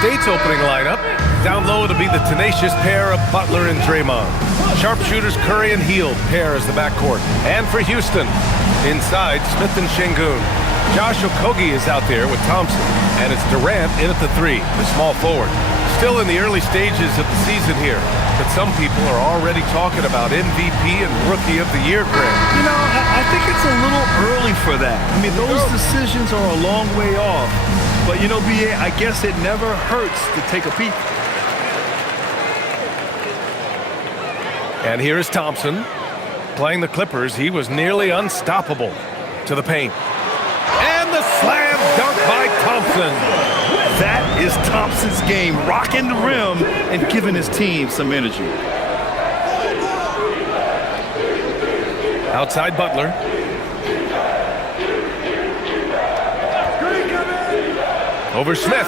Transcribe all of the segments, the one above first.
State's opening lineup. Down low, it'll be the tenacious pair of Butler and Draymond. Sharpshooters Curry and Hield pair as the backcourt. And for Houston, inside, Smith and Şengün. Josh Okogie is out there with Thompson. And it's Durant in at the 3, the small forward. Still in the early stages of the season here, but some people are already talking about MVP and Rookie of the Year, Greg. You know, I think it's a little early for that. I mean, those decisions are a long way off. But, you know, B.A., I guess it never hurts to take a peek. And here is Thompson. Playing the Clippers, he was nearly unstoppable. To the paint. And the slam dunk by Thompson. That is Thompson's game, rocking the rim and giving his team some energy. Outside Butler. Over Smith.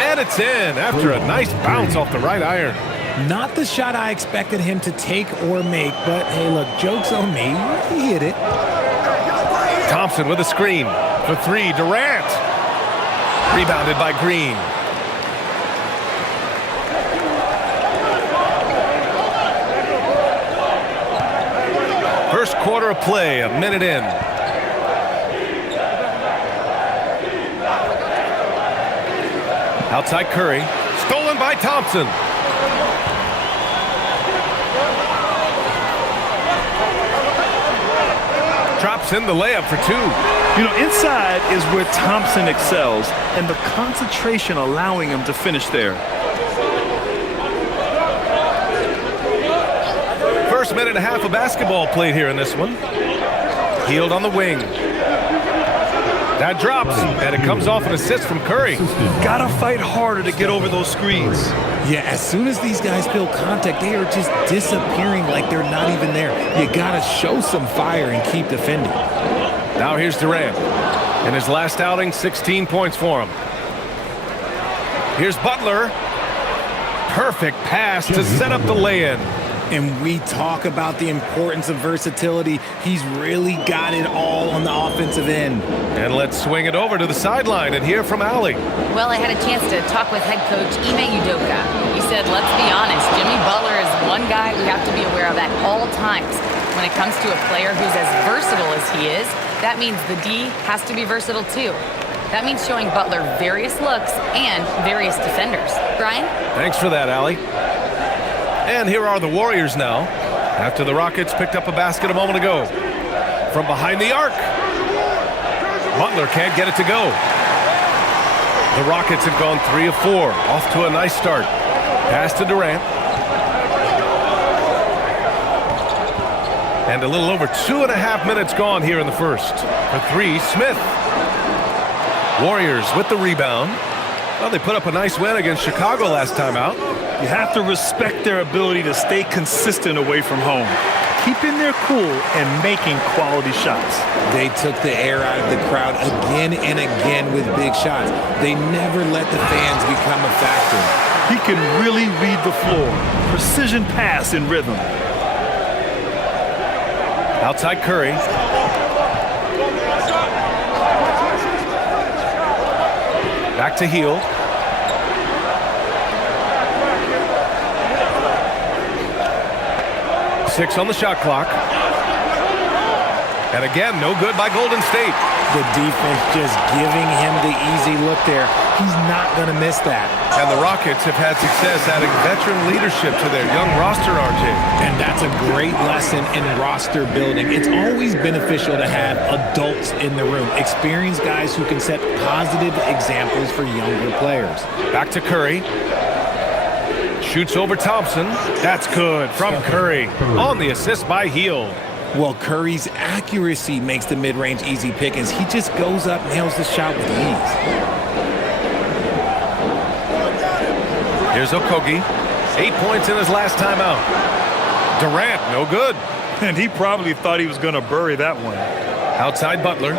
And it's in after a nice bounce off the right iron. Not the shot I expected him to take or make, but hey, look, joke's on me. He hit it. Thompson with a screen. For 3, Durant. Rebounded by Green. First quarter of play, a minute in. Outside Curry. Stolen by Thompson. Drops in the layup for 2. You know, inside is where Thompson excels, and the concentration allowing him to finish there. First minute and a half of basketball played here in this one. Hield on the wing. That drops, and it comes off an assist from Curry. Gotta fight harder to get over those screens. Yeah, as soon as these guys feel contact, they are just disappearing like they're not even there. You gotta show some fire and keep defending. Now here's Durant. In his last outing, 16 points for him. Here's Butler. Perfect pass to set up the lay-in. And we talk about the importance of versatility. He's really got it all on the offensive end. And let's swing it over to the sideline and hear from Allie. Well, I had a chance to talk with head coach Ime Udoka. He said, let's be honest, Jimmy Butler is one guy we have to be aware of at all times. When it comes to a player who's as versatile as he is, that means the D has to be versatile too. That means showing Butler various looks and various defenders. Brian? Thanks for that, Allie. And here are the Warriors now, after the Rockets picked up a basket a moment ago. From behind the arc. Butler can't get it to go. The Rockets have gone 3 of 4, off to a nice start. Pass to Durant. And a little over 2.5 minutes gone here in the first. For 3, Smith. Warriors with the rebound. Well, they put up a nice win against Chicago last time out. You have to respect their ability to stay consistent away from home. Keeping their cool and making quality shots. They took the air out of the crowd again and again with big shots. They never let the fans become a factor. He can really read the floor. Precision pass in rhythm. Outside Curry. Back to Hield. Six on the shot clock. And again, no good by Golden State. The defense just giving him the easy look there. He's not going to miss that. And the Rockets have had success adding veteran leadership to their young roster, RJ. And that's a great lesson in roster building. It's always beneficial to have adults in the room, experienced guys who can set positive examples for younger players. Back to Curry. Shoots over Thompson. That's good from Curry on the assist by Hield. Well, Curry's accuracy makes the mid-range easy pickings. He just goes up, nails the shot with ease. Here's Okogie. 8 points in his last time out. Durant, no good. And he probably thought he was going to bury that one. Outside Butler.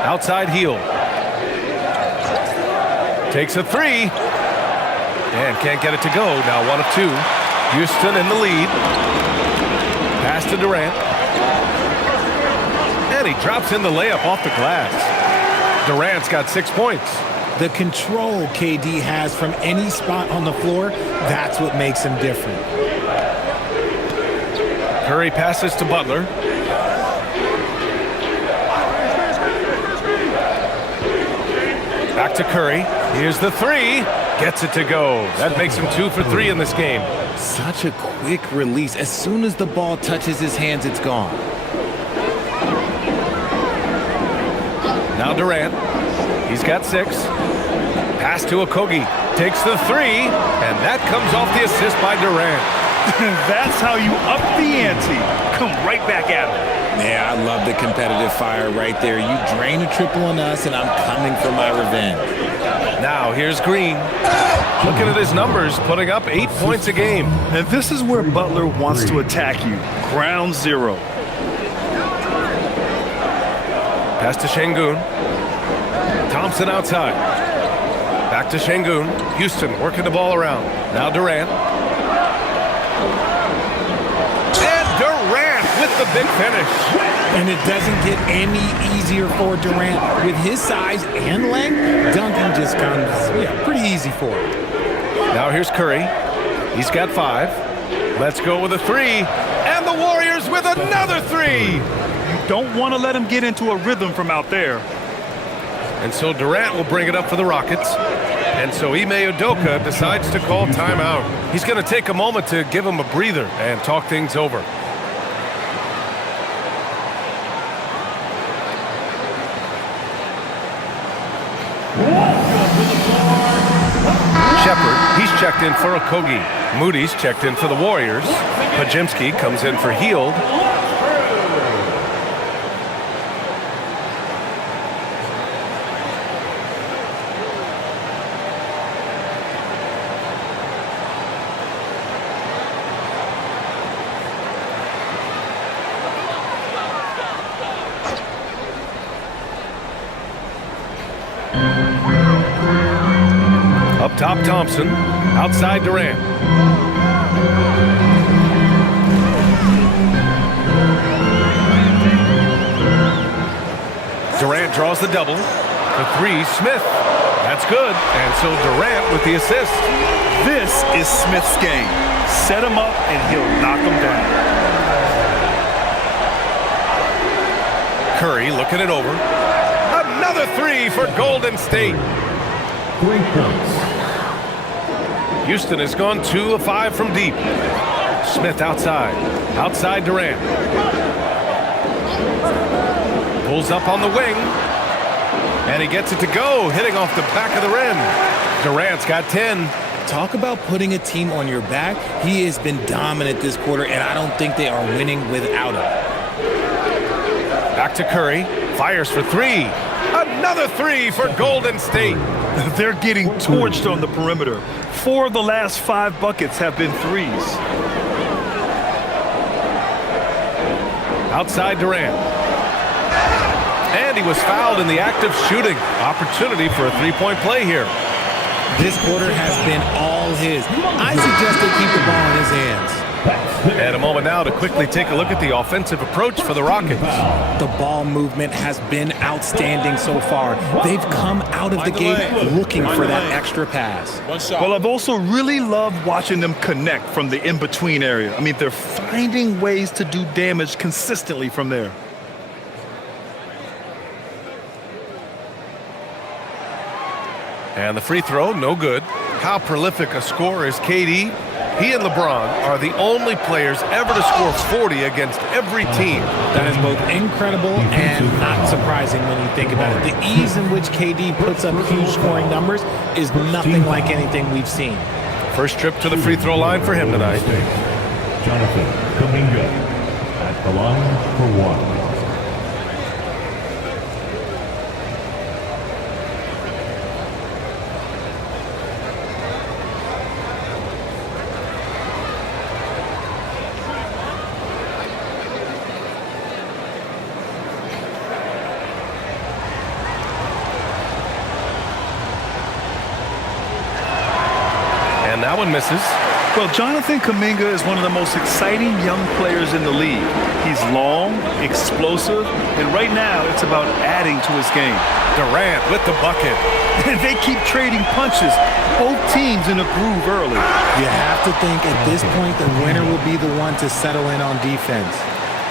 Outside Hield. Takes a 3. And can't get it to go. Now 1 of 2. Houston in the lead. Pass to Durant. And he drops in the layup off the glass. Durant's got 6 points. The control KD has from any spot on the floor, that's what makes him different. Curry passes to Butler. Back to Curry. Here's the three. Gets it to go. That makes him 2 for 3 in this game. Such a quick release. As soon as the ball touches his hands, it's gone. Now Durant. He's got 6. Pass to Okogie. Takes the three. And that comes off the assist by Durant. That's how you up the ante. Come right back at him. Yeah, I love the competitive fire right there. You drain a triple on us, and I'm coming for my revenge. Now here's Green. Looking at his numbers, putting up 8 points a game. And this is where Butler wants to attack you. Ground zero. Pass to Şengün. Thompson outside. Back to Şengün. Houston working the ball around. Now Durant. And Durant with the big finish. And it doesn't get any easier for Durant. With his size and length, dunking just comes pretty easy for him. Now here's Curry. He's got 5. Let's go with a 3. And the Warriors with another 3. Don't want to let him get into a rhythm from out there. And so Durant will bring it up for the Rockets. And so Ime Udoka decides to call timeout. He's going to take a moment to give him a breather and talk things over. Shepard, he's checked in for Okogie. Moody's checked in for the Warriors. Podziemski comes in for Hield. Up top, Thompson. Outside, Durant. Durant draws the double. The 3, Smith. That's good. And so Durant with the assist. This is Smith's game. Set him up and he'll knock him down. Curry looking it over. Another 3 for Golden State. 3 points. Houston has gone 2 of 5 from deep. Smith outside. Outside Durant. Pulls up on the wing. And he gets it to go, hitting off the back of the rim. Durant's got 10. Talk about putting a team on your back. He has been dominant this quarter, and I don't think they are winning without him. Back to Curry. Fires for 3. Another 3 for Golden State. They're getting torched on the perimeter. 4 of the last 5 buckets have been threes. Outside Durant. And he was fouled in the act of shooting. Opportunity for a 3-point play here. This quarter has been all his. I suggest they keep the ball in his hands. And a moment now to quickly take a look at the offensive approach for the Rockets. The ball movement has been outstanding so far. They've come out of the gate looking for that extra pass. Well, I've also really loved watching them connect from the in-between area. I mean, they're finding ways to do damage consistently from there. And the free throw, no good. How prolific a scorer is KD? He and LeBron are the only players ever to score 40 against every team. That is both incredible and not surprising when you think about it. The ease in which KD puts up huge scoring numbers is nothing like anything we've seen. First trip to the free throw line for him tonight. Jonathan Kuminga at the line for 1. And that one misses. Well, Jonathan Kuminga is one of the most exciting young players in the league. He's long, explosive, and right now it's about adding to his game. Durant with the bucket. They keep trading punches. Both teams in a groove early. You have to think at this point the winner will be the one to settle in on defense.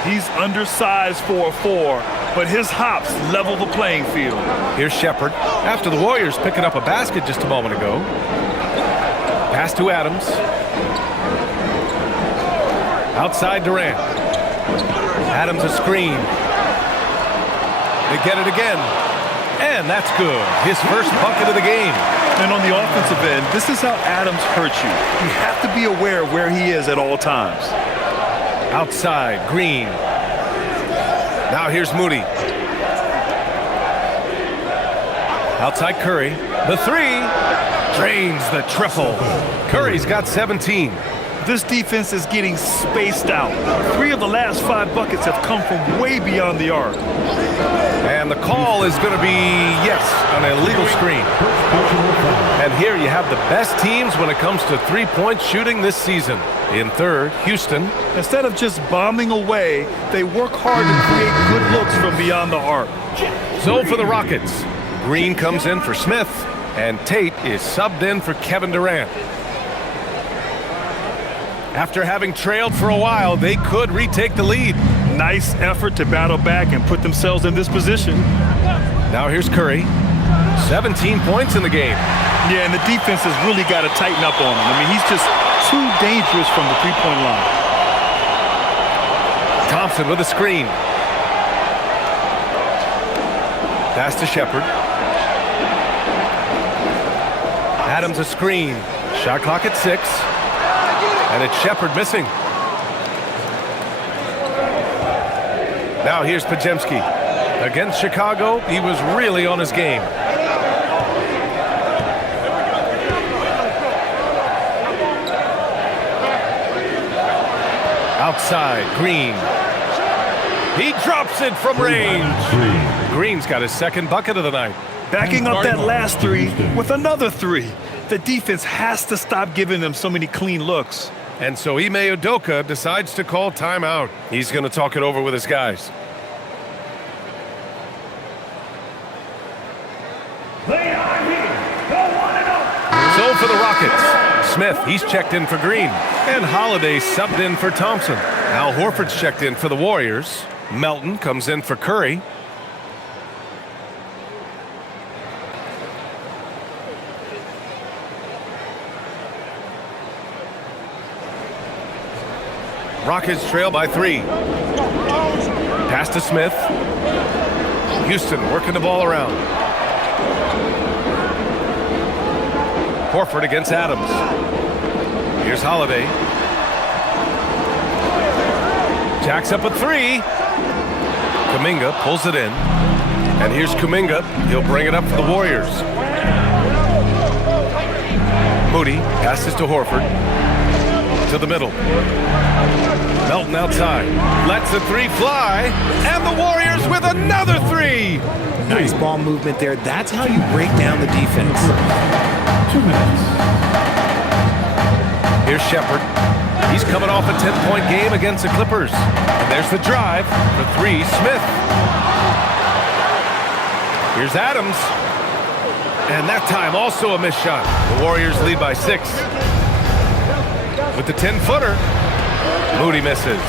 He's undersized for a 4, but his hops level the playing field. Here's Shepherd. After the Warriors picking up a basket just a moment ago. Pass to Adams. Outside Durant. Adams a screen. They get it again. And that's good. His first bucket of the game. And on the offensive end, this is how Adams hurts you. You have to be aware of where he is at all times. Outside, Green. Now here's Moody. Outside Curry. The 3. Drains the triple. Curry's got 17. This defense is getting spaced out. 3 of the last 5 buckets have come from way beyond the arc. And the call is going to be, yes, an illegal screen. And here you have the best teams when it comes to three-point shooting this season. In third, Houston. Instead of just bombing away, they work hard to create good looks from beyond the arc. So for the Rockets, Green comes in for Smith, and Tate is subbed in for Kevin Durant. After having trailed for a while, they could retake the lead. Nice effort to battle back and put themselves in this position. Now here's Curry. 17 points in the game. Yeah, and the defense has really got to tighten up on him. I mean, he's just too dangerous from the three-point line. Thompson with a screen. Pass to Shepherd. Adams a screen. Shot clock at 6. And it's Shepherd missing. Now here's Pajemski. Against Chicago, he was really on his game. Outside, Green. He drops it from range. Green's got his second bucket of the night. Backing up that last 3 with another 3. The defense has to stop giving them so many clean looks. And so Ime Udoka decides to call timeout. He's going to talk it over with his guys. So for the Rockets, Smith, he's checked in for Green. And Holiday subbed in for Thompson. Al Horford's checked in for the Warriors. Melton comes in for Curry. Rockets trail by 3. Pass to Smith. Houston working the ball around. Horford against Adams. Here's Holiday. Jacks up a 3. Kuminga pulls it in. And here's Kuminga. He'll bring it up for the Warriors. Moody passes to Horford. To the middle. Melton outside. Lets the 3 fly. And the Warriors with another 3. Nice ball movement there. That's how you break down the defense. 2 minutes. Here's Shepherd. He's coming off a 10-point game against the Clippers. And there's the drive. The 3, Smith. Here's Adams. And that time also a missed shot. The Warriors lead by 6. With the 10-footer, Moody misses.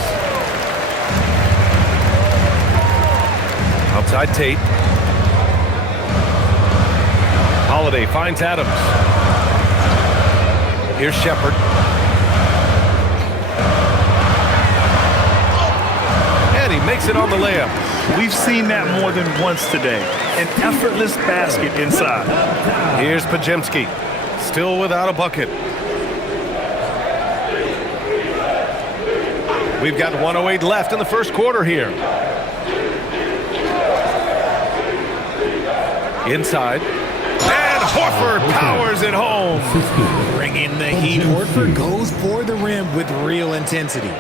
Outside Tate. Holiday finds Adams. Here's Shepherd. And he makes it on the layup. We've seen that more than once today. An effortless basket inside. Here's Pajemski. Still without a bucket. We've got 1:08 left in the first quarter here. Inside. And Horford powers it home. Bringing the heat. Horford goes for the rim with real intensity.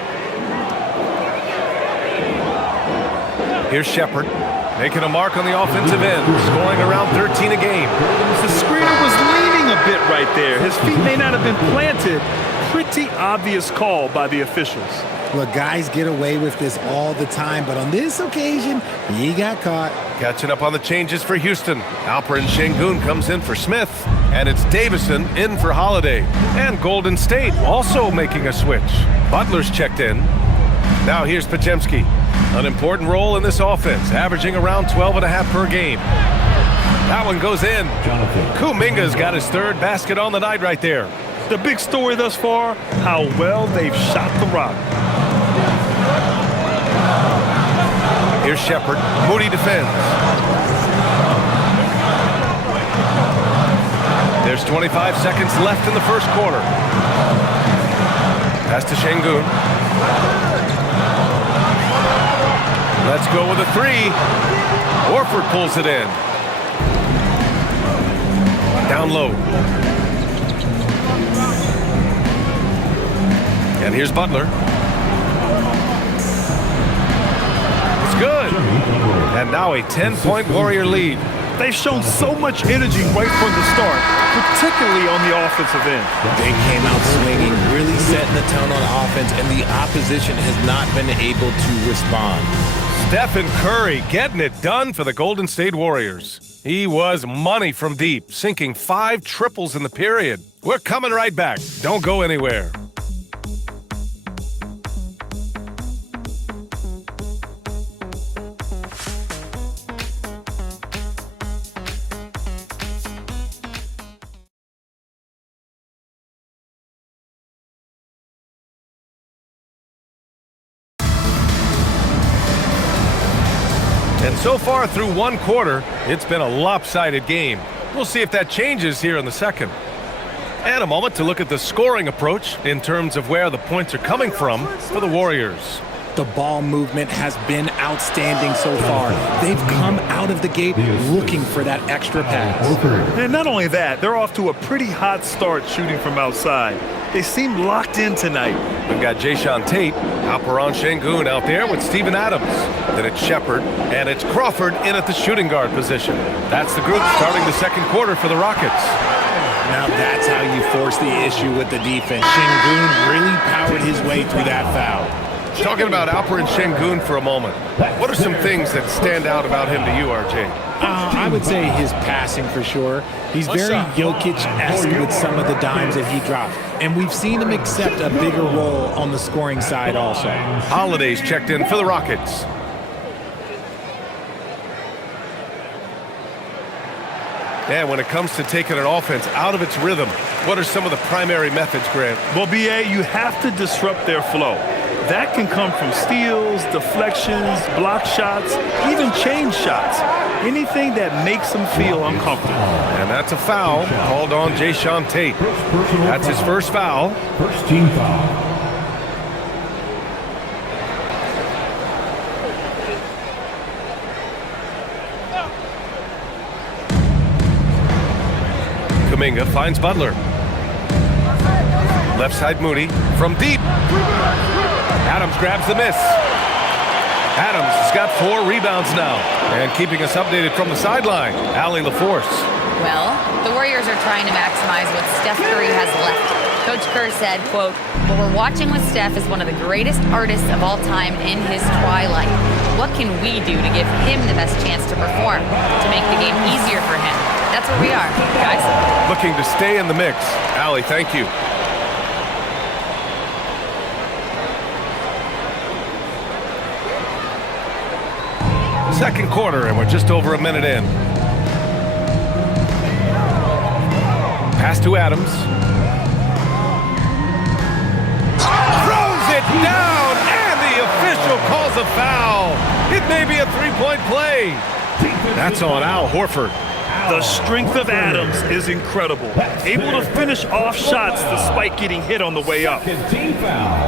Here's Shepherd. Making a mark on the offensive end. Scoring around 13 a game. The screener was leaning a bit right there. His feet may not have been planted, pretty obvious call by the officials. Look, guys get away with this all the time, but on this occasion, he got caught. Catching up on the changes for Houston. Alperen Şengün comes in for Smith, and it's Davison in for Holiday. And Golden State also making a switch. Butler's checked in. Now here's Podziemski. An important role in this offense, averaging around 12.5 per game. That one goes in. Kuminga's got his third basket on the night right there. The big story thus far, how well they've shot the rock. Here's Shepherd. Moody defends. There's 25 seconds left in the first quarter. Pass to Şengün. Let's go with a three. Horford pulls it in. Down low. And here's Butler. It's good. And now a 10-point Warrior lead. They've shown so much energy right from the start, particularly on the offensive end. They came out swinging, really setting the tone on offense, and the opposition has not been able to respond. Stephen Curry getting it done for the Golden State Warriors. He was money from deep, sinking 5 triples in the period. We're coming right back. Don't go anywhere. And so far through one quarter, it's been a lopsided game. We'll see if that changes here in the second. And a moment to look at the scoring approach in terms of where the points are coming from for the Warriors. The ball movement has been outstanding so far. They've come out of the gate looking for that extra pass. And not only that, they're off to a pretty hot start shooting from outside. They seem locked in tonight. We've got Jason Tate, Alperen Şengün out there with Steven Adams. Then it's Shepherd, and it's Crawford in at the shooting guard position. That's the group starting the second quarter for the Rockets. Now that's how you force the issue with the defense. Şengün really powered his way through that foul. Talking about Alperen Şengün for a moment, what are some things that stand out about him to you, RJ? I would say his passing for sure. He's very Jokic-esque with some of the dimes that he drops. And we've seen him accept a bigger role on the scoring side also. Holiday's checked in for the Rockets. And when it comes to taking an offense out of its rhythm, what are some of the primary methods, Grant? Well, BA, you have to disrupt their flow. That can come from steals, deflections, block shots, even change shots. Anything that makes them feel uncomfortable. And that's a foul called on Jason Tate. That's his first foul. First team foul. Kuminga finds Butler. Left side Moody from deep. Adams grabs the miss. Adams has got 4 rebounds now. And keeping us updated from the sideline, Allie LaForce. Well, the Warriors are trying to maximize what Steph Curry has left. Coach Kerr said, quote, "What we're watching with Steph is one of the greatest artists of all time in his twilight. What can we do to give him the best chance to perform, to make the game easier for him?" That's where we are, guys. Looking to stay in the mix. Allie, thank you. Second quarter, and we're just over a minute in. Pass to Adams. Throws it down, and the official calls a foul. It may be a 3-point play. That's on Al Horford. The strength of Adams is incredible. Able to finish off shots despite getting hit on the way up. Team foul.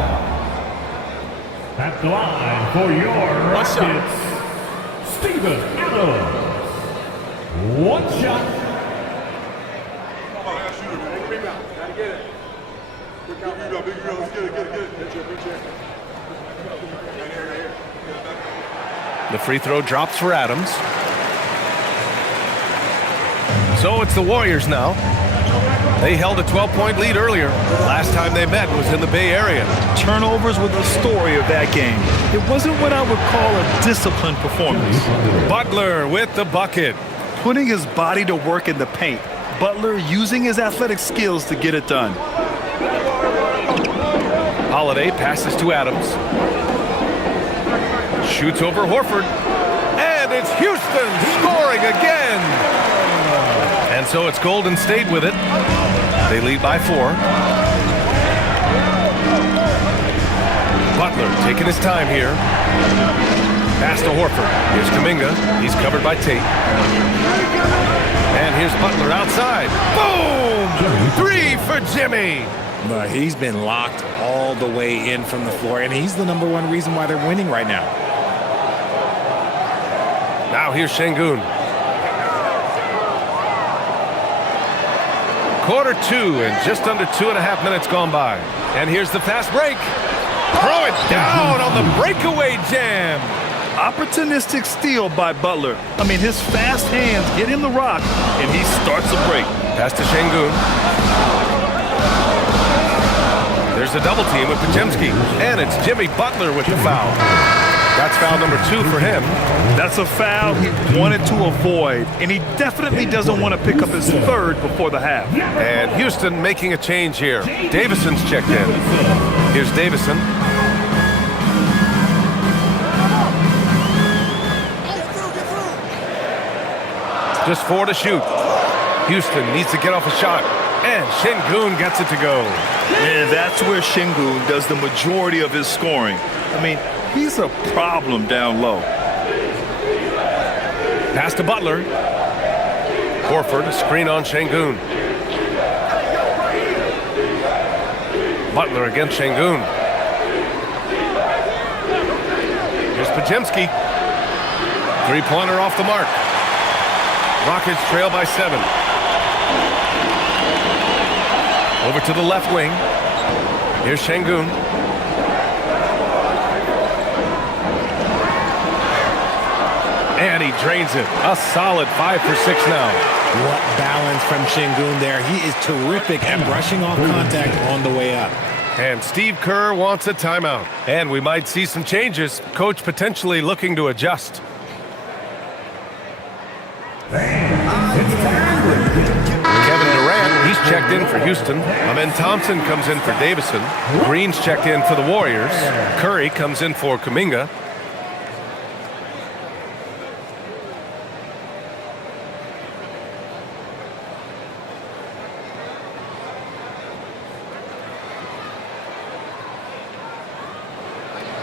At the line for your Rockets, Steven Adams. One shot. The free throw drops for Adams. So it's the Warriors now. They held a 12-point lead earlier. Last time they met was in the Bay Area. Turnovers were the story of that game. It wasn't what I would call a disciplined performance. Butler with the bucket. Putting his body to work in the paint. Butler using his athletic skills to get it done. Holiday passes to Adams. Shoots over Horford. And it's Houston scoring again. And so it's Golden State with it. They lead by 4. Butler taking his time here. Pass to Horford. Here's Kuminga. He's covered by Tate. And here's Butler outside. Boom! 3 for Jimmy. But he's been locked all the way in from the floor, and he's the #1 reason why they're winning right now. Now here's Şengün. Quarter 2 and just under 2.5 minutes gone by. And here's the fast break. Throw it down on the breakaway jam. Opportunistic steal by Butler. I mean, his fast hands get in the rock, and he starts a break. Pass to Şengün. There's a double team with Podziemski. And it's Jimmy Butler with the foul. That's foul number 2 for him. That's a foul he wanted to avoid, and he definitely doesn't want to pick up his 3rd before the half. And Houston making a change here. Davison's checked in. Here's Davison. Just 4 to shoot. Houston needs to get off a shot. And Şengün gets it to go. And that's where Şengün does the majority of his scoring. I mean, he's a problem down low. Pass to Butler. Horford, a screen on Şengün. Butler against Şengün. Here's Podziemski. 3-pointer off the mark. Rockets trail by 7. Over to the left wing. Here's Şengün. And he drains it. A solid 5 for 6 now. What balance from Şengün there. He is terrific at brushing off contact on the way up. And Steve Kerr wants a timeout. And we might see some changes. Coach potentially looking to adjust. Kevin Durant, he's checked in for Houston. Amen Thompson comes in for Davison. Green's checked in for the Warriors. Curry comes in for Kuminga.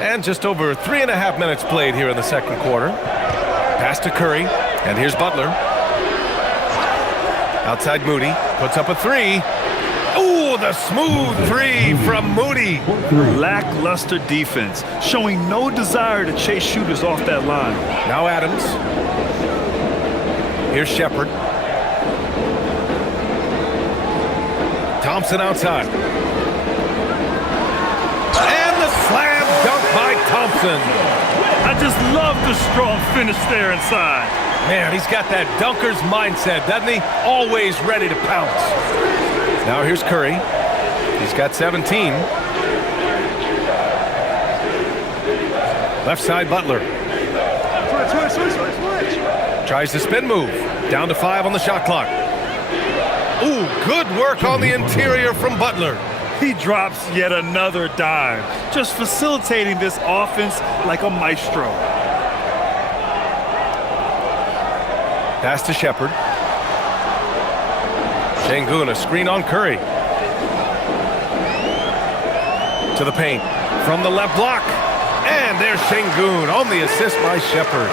And just over 3.5 minutes played here in the second quarter. Pass to Curry, and here's Butler. Outside Moody, puts up a 3. Ooh, the smooth 3 from Moody. Lackluster defense, showing no desire to chase shooters off that line. Now Adams. Here's Shepherd. Thompson outside. And the slam dunk by Thompson. I just love the strong finish there inside. Man, he's got that dunker's mindset, doesn't he? Always ready to pounce. Now here's Curry. He's got 17. Left side Butler. Tries the spin move. Down to 5 on the shot clock. Ooh, good work on the interior from Butler. He drops yet another dime, just facilitating this offense like a maestro. Pass to Shepherd. Şengün, a screen on Curry. To the paint. From the left block. And there's Şengün on the assist by Shepherd.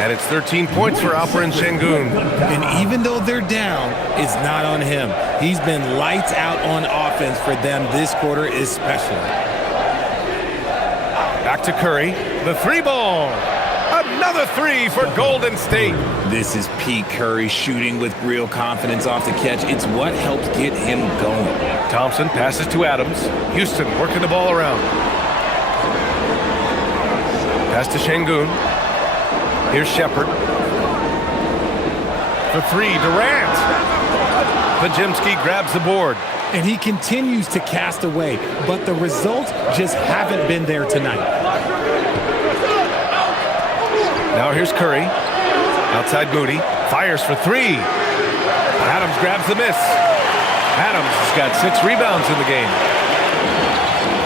And it's 13 points for Alperen Şengün. And even though they're down, it's not on him. He's been lights out on offense for them this quarter especially. Back to Curry. The 3-ball. Another 3 for Golden State. This is Pete Curry shooting with real confidence off the catch. It's what helps get him going. Thompson passes to Adams. Houston working the ball around. Pass to Şengün. Here's Shepherd. The 3, Durant. Podziemski grabs the board. And he continues to cast away, but the results just haven't been there tonight. Now here's Curry. Outside Moody. Fires for three. Adams grabs the miss. Adams has got 6 rebounds in the game.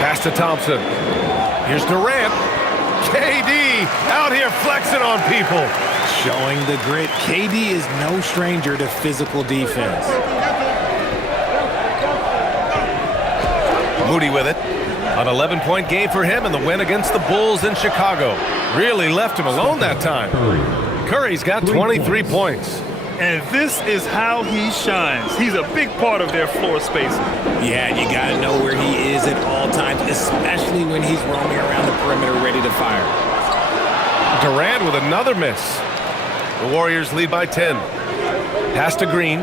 Pass to Thompson. Here's Durant. KD out here flexing on people. Showing the grit. KD is no stranger to physical defense. Moody with it. An 11-point game for him in the win against the Bulls in Chicago. Really left him alone that time. Curry's got 23 points. And this is how he shines. He's a big part of their floor space. Yeah, you got to know where he is at all times, especially when he's roaming around the perimeter ready to fire. Durant with another miss. The Warriors lead by 10. Pass to Green.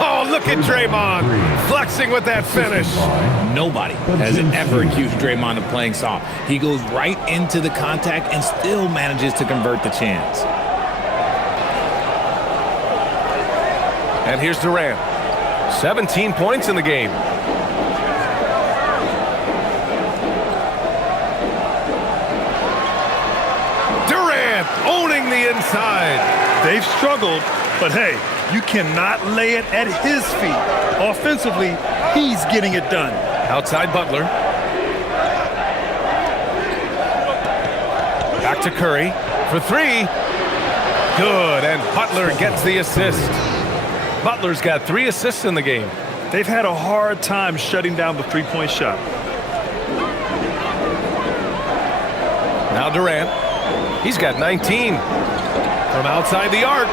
Oh, look at Draymond flexing with that finish. Nobody has ever accused Draymond of playing soft. He goes right into the contact and still manages to convert the chance. And here's Durant. 17 points in the game. Durant owning the inside. They've struggled, but hey, you cannot lay it at his feet. Offensively, he's getting it done. Outside Butler. Back to Curry for three. Good, and Butler gets the assist. Butler's got 3 assists in the game. They've had a hard time shutting down the three-point shot. Now Durant. He's got 19. From outside the arc.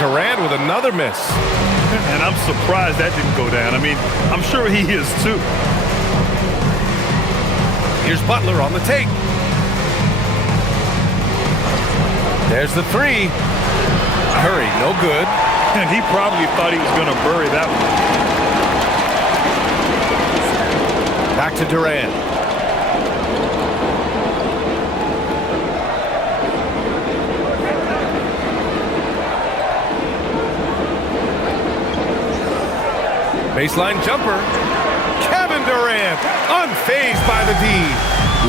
Durant with another miss. And I'm surprised that didn't go down. I mean, I'm sure he is too. Here's Butler on the take. There's the 3. Curry, no good. And he probably thought he was going to bury that one. Back to Durant. Baseline jumper. Kevin Durant, unfazed by the D.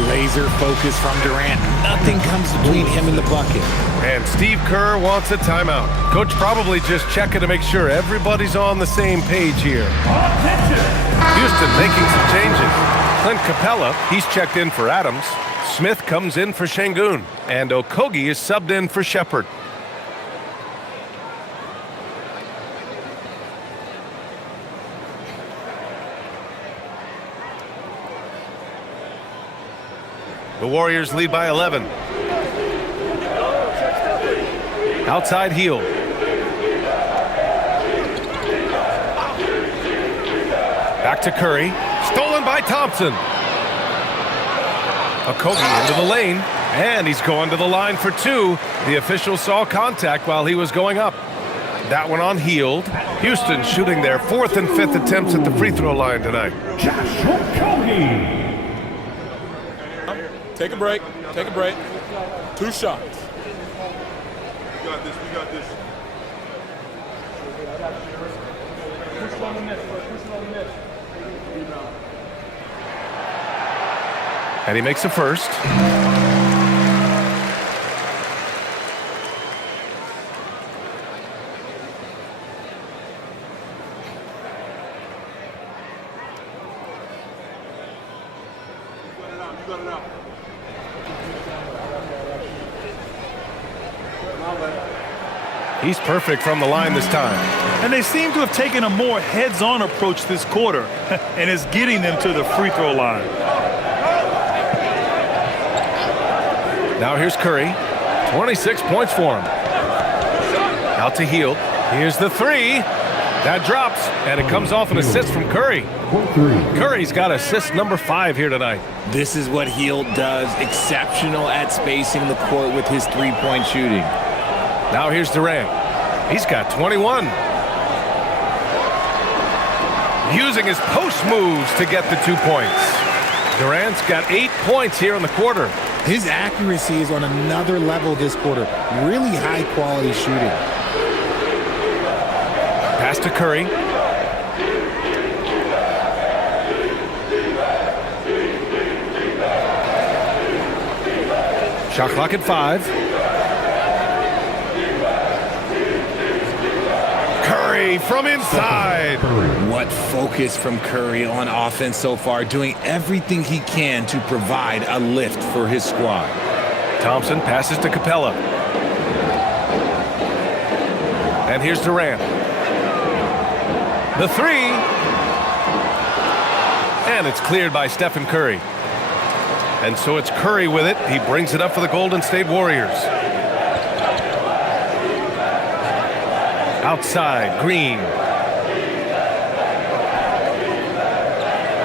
Laser focus from Durant. Nothing comes between him and the bucket. And Steve Kerr wants a timeout. Coach probably just checking to make sure everybody's on the same page here. Houston making some changes. Clint Capella, he's checked in for Adams. Smith comes in for Şengün. And Okogie is subbed in for Shepherd. The Warriors lead by 11. Outside heel. Back to Curry. Stolen by Thompson. Okogie into the lane. And he's going to the line for 2. The official saw contact while he was going up. That one on Hield. Houston shooting their 4th and 5th attempts at the free throw line tonight. Take a break. Take a break. 2 shots. We got this. We got this. Push on the net. Push on the net. And he makes a first. You got it out. He's perfect from the line this time. And they seem to have taken a more heads-on approach this quarter, and it's getting them to the free throw line. Now here's Curry. 26 points for him. Out to Hield. Here's the 3. That drops, and it comes off an assist from Curry. Curry's got assist number 5 here tonight. This is what Hield does. Exceptional at spacing the court with his three-point shooting. Now here's Durant. He's got 21. Using his post moves to get the 2 points. Durant's got 8 points here in the quarter. His accuracy is on another level this quarter. Really high-quality shooting. Pass to Curry. Shot clock at 5. Curry from inside. What focus from Curry on offense so far, doing everything he can to provide a lift for his squad. Thompson passes to Capella. And here's Durant. The 3. And it's cleared by Stephen Curry. And so it's Curry with it. He brings it up for the Golden State Warriors. Outside, Green.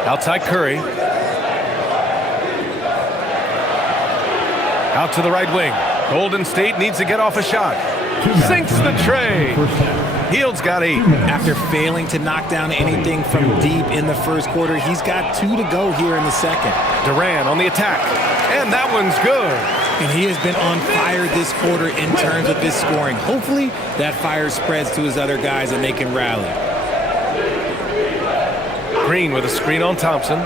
Outside, Curry. Out to the right wing. Golden State needs to get off a shot. Sinks the tray. Hield's got 8. After failing to knock down anything from deep in the first quarter, he's got 2 to go here in the second. Durant on the attack. And that one's good. And he has been on fire this quarter in terms of his scoring. Hopefully, that fire spreads to his other guys and they can rally. Green with a screen on Thompson.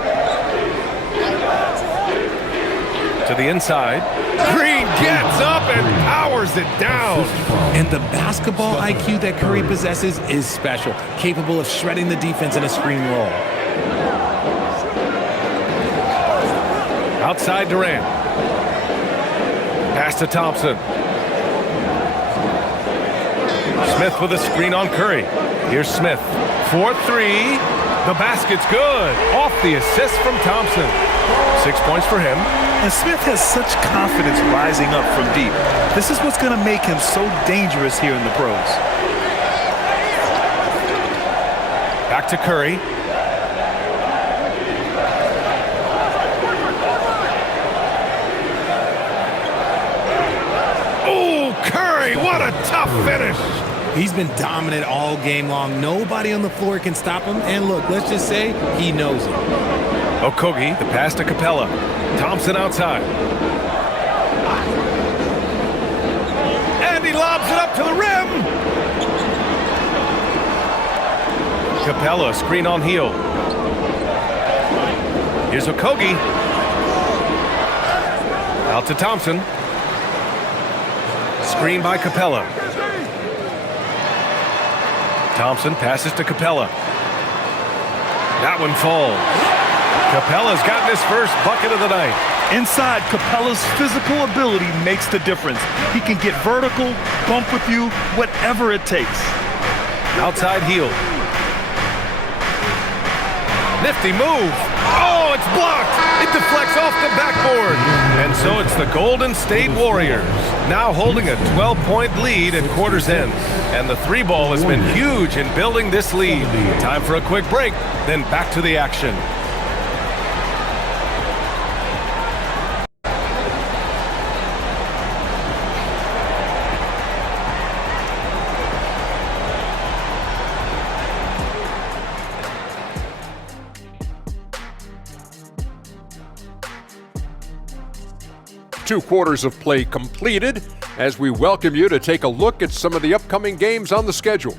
To the inside. Green gets up and powers it down. And the basketball IQ that Curry possesses is special, capable of shredding the defense in a screen roll. Outside Durant. Pass to Thompson. Smith with a screen on Curry. Here's Smith. 4-3. The basket's good. Off the assist from Thompson. 6 points for him. And Smith has such confidence rising up from deep. This is what's going to make him so dangerous here in the pros. Back to Curry. Oh, Curry, what a tough finish. He's been dominant all game long. Nobody on the floor can stop him. And look, let's just say he knows it. Okogie, the pass to Capella. Thompson outside. And he lobs it up to the rim. Capella, screen on Hield. Here's Okogie. Out to Thompson. Screen by Capella. Thompson passes to Capella. That one falls. Capella's gotten his first bucket of the night. Inside, Capella's physical ability makes the difference. He can get vertical, bump with you, whatever it takes. Outside Hield. Nifty move. Oh, it's blocked. It deflects off the backboard. And so it's the Golden State Warriors, now holding a 12-point lead at quarter's end. And the 3 ball has been huge in building this lead. Time for a quick break, then back to the action. Two quarters of play completed as we welcome you to take a look at some of the upcoming games on the schedule.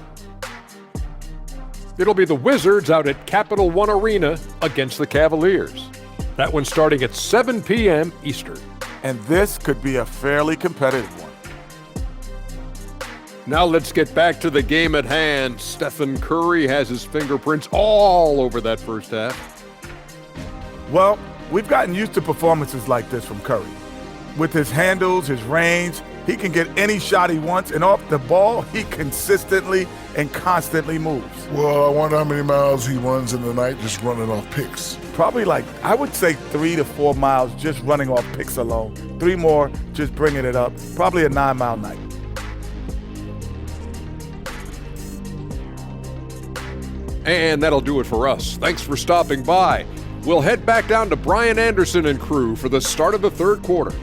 It'll be the Wizards out at Capital One Arena against the Cavaliers. That one starting at 7 p.m. Eastern. And this could be a fairly competitive one. Now let's get back to the game at hand. Stephen Curry has his fingerprints all over that first half. Well, we've gotten used to performances like this from Curry. With his handles, his range, he can get any shot he wants, and off the ball, he consistently and constantly moves. Well, I wonder how many miles he runs in the night just running off picks. Probably I would say 3 to 4 miles just running off picks alone. 3 more just bringing it up. Probably a 9-mile night. And that'll do it for us. Thanks for stopping by. We'll head back down to Brian Anderson and crew for the start of the third quarter.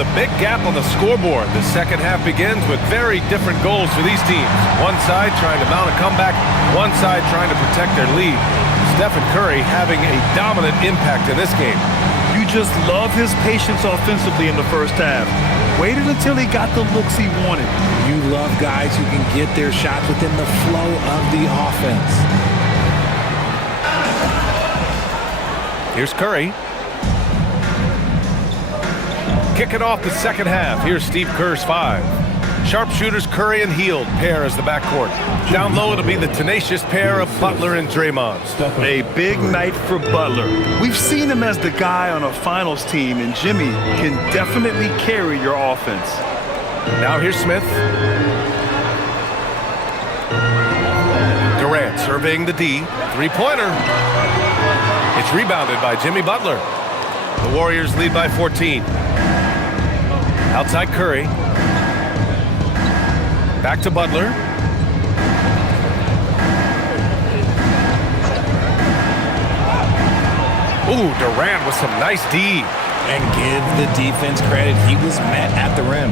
with a big gap on the scoreboard. The second half begins with very different goals for these teams. One side trying to mount a comeback, one side trying to protect their lead. Stephen Curry having a dominant impact in this game. You just love his patience offensively in the first half. Waited until he got the looks he wanted. You love guys who can get their shots within the flow of the offense. Here's Curry. Kicking off the second half. Here's Steve Kerr's 5. Sharpshooters Curry and Hield pair as the backcourt. Down low, it'll be the tenacious pair of Butler and Draymond. A big night for Butler. We've seen him as the guy on a finals team, and Jimmy can definitely carry your offense. Now here's Smith. Durant surveying the D. Three-pointer. It's rebounded by Jimmy Butler. The Warriors lead by 14. Outside Curry. Back to Butler. Ooh, Durant with some nice D. And give the defense credit. He was met at the rim.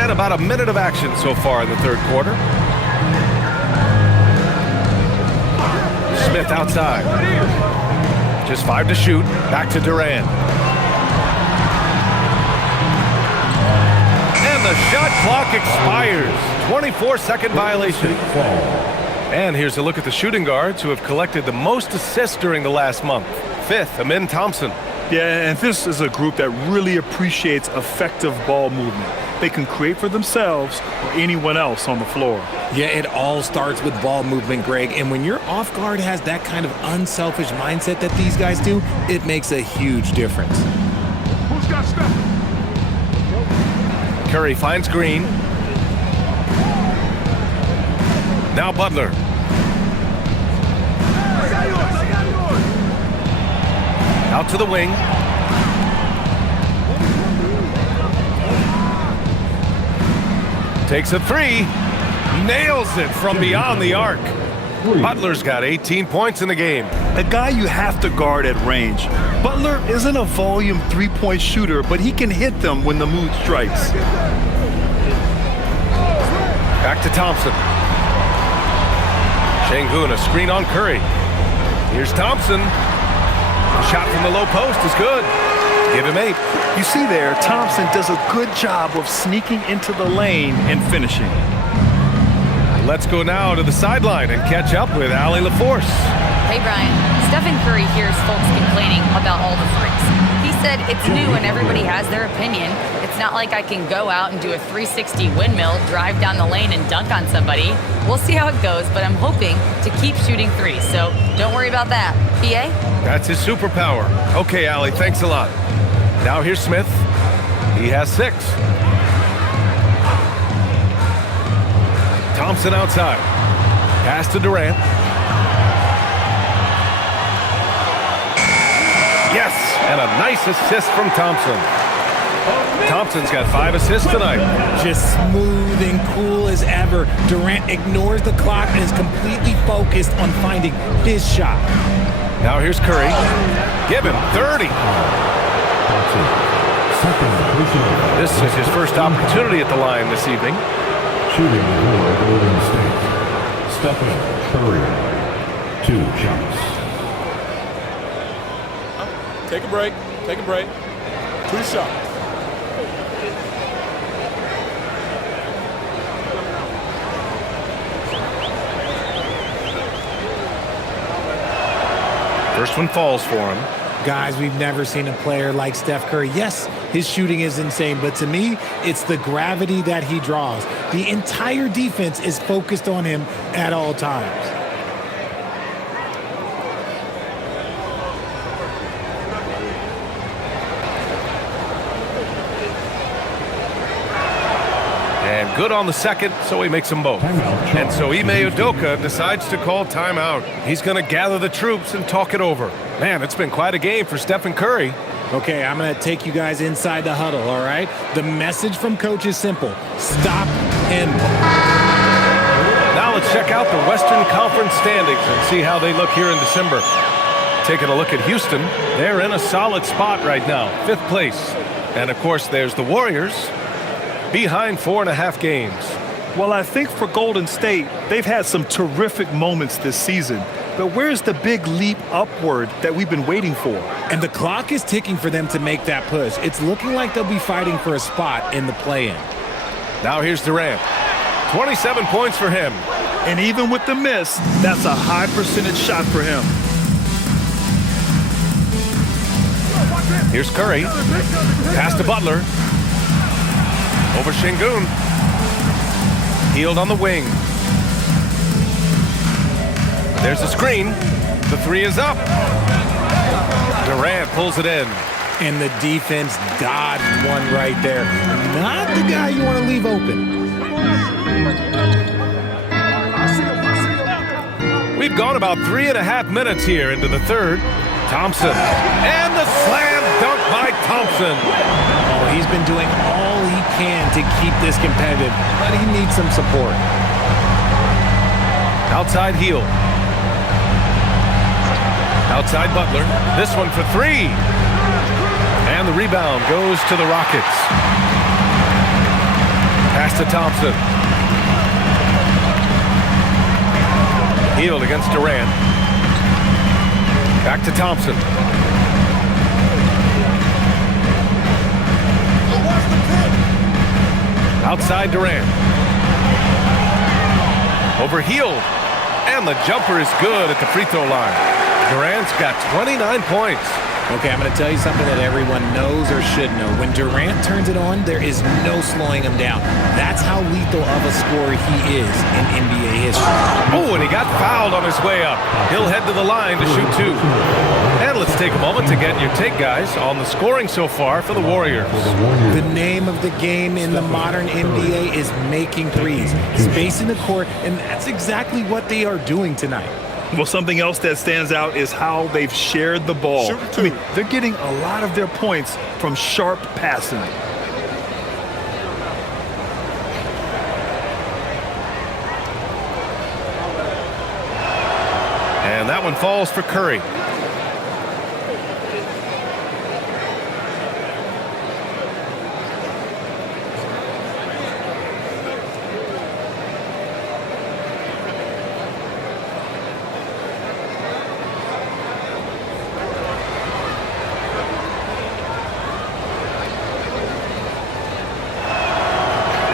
And about a minute of action so far in the third quarter. Smith outside. Just 5 to shoot. Back to Durant. And the shot clock expires. 24-second violation. And here's a look at the shooting guards who have collected the most assists during the last month. 5th, Amin Thompson. Yeah, and this is a group that really appreciates effective ball movement. They can create for themselves or anyone else on the floor. Yeah, it all starts with ball movement, Greg. And when your off guard has that kind of unselfish mindset that these guys do, it makes a huge difference. Who's got stuff? Curry finds Green. Now Butler. Out to the wing. Takes a 3. Nails it from beyond the arc. Butler's got 18 points in the game. A guy you have to guard at range. Butler isn't a volume three-point shooter, but he can hit them when the mood strikes. Back to Thompson. Şengün, a screen on Curry. Here's Thompson. The shot from the low post is good. Give him 8. You see there, Thompson does a good job of sneaking into the lane and finishing. Let's go now to the sideline and catch up with Allie LaForce. Hey, Brian. Stephen Curry hears folks complaining about all the threes. He said it's new and everybody has their opinion. It's not like I can go out and do a 360 windmill, drive down the lane, and dunk on somebody. We'll see how it goes, but I'm hoping to keep shooting threes, so don't worry about that. PA? That's his superpower. Okay, Allie, thanks a lot. Now here's Smith. He has 6. Thompson outside. Pass to Durant. Yes, and a nice assist from Thompson. Thompson's got 5 assists tonight. Just smooth and cool as ever. Durant ignores the clock and is completely focused on finding his shot. Now here's Curry. Give him 30. This is his first opportunity at the line this evening. Shooting for Golden State. Stephen Curry. 2 shots. Take a break. Take a break. 2 shots. First one falls for him. Guys, we've never seen a player like Steph Curry. Yes, his shooting is insane, but to me, it's the gravity that he draws. The entire defense is focused on him at all times. And good on the second, so he makes them both. And so Ime Udoka decides to call timeout. He's going to gather the troops and talk it over. Man, it's been quite a game for Stephen Curry. Okay, I'm going to take you guys inside the huddle, all right? The message from Coach is simple. Stop him. Now let's check out the Western Conference standings and see how they look here in December. Taking a look at Houston, they're in a solid spot right now, 5th place. And of course, there's the Warriors behind 4.5 games. Well, I think for Golden State, they've had some terrific moments this season. But where's the big leap upward that we've been waiting for? And the clock is ticking for them to make that push. It's looking like they'll be fighting for a spot in the play-in. Now here's Durant. 27 points for him. And even with the miss, that's a high percentage shot for him. Here's Curry. Pass to Butler. Over Şengün. Hield on the wing. There's a screen. The 3 is up. Durant pulls it in. And the defense dodged one right there. Not the guy you want to leave open. We've gone about 3.5 minutes here into the 3rd. Thompson. And the slam dunk by Thompson. Oh, he's been doing all he can to keep this competitive, but he needs some support. Outside Hield. Outside Butler. This one for 3. And the rebound goes to the Rockets. Pass to Thompson. Hield against Durant. Back to Thompson. Outside Durant. Over Hield. And the jumper is good at the free throw line. Durant's got 29 points. Okay, I'm going to tell you something that everyone knows or should know. When Durant turns it on, there is no slowing him down. That's how lethal of a scorer he is in NBA history. Oh, and he got fouled on his way up. He'll head to the line to shoot 2. And let's take a moment to get your take, guys, on the scoring so far for the Warriors. The name of the game in the modern NBA is making threes, spacing the court, and that's exactly what they are doing tonight. Well, something else that stands out is how they've shared the ball. I mean, they're getting a lot of their points from sharp passing. And that one falls for Curry.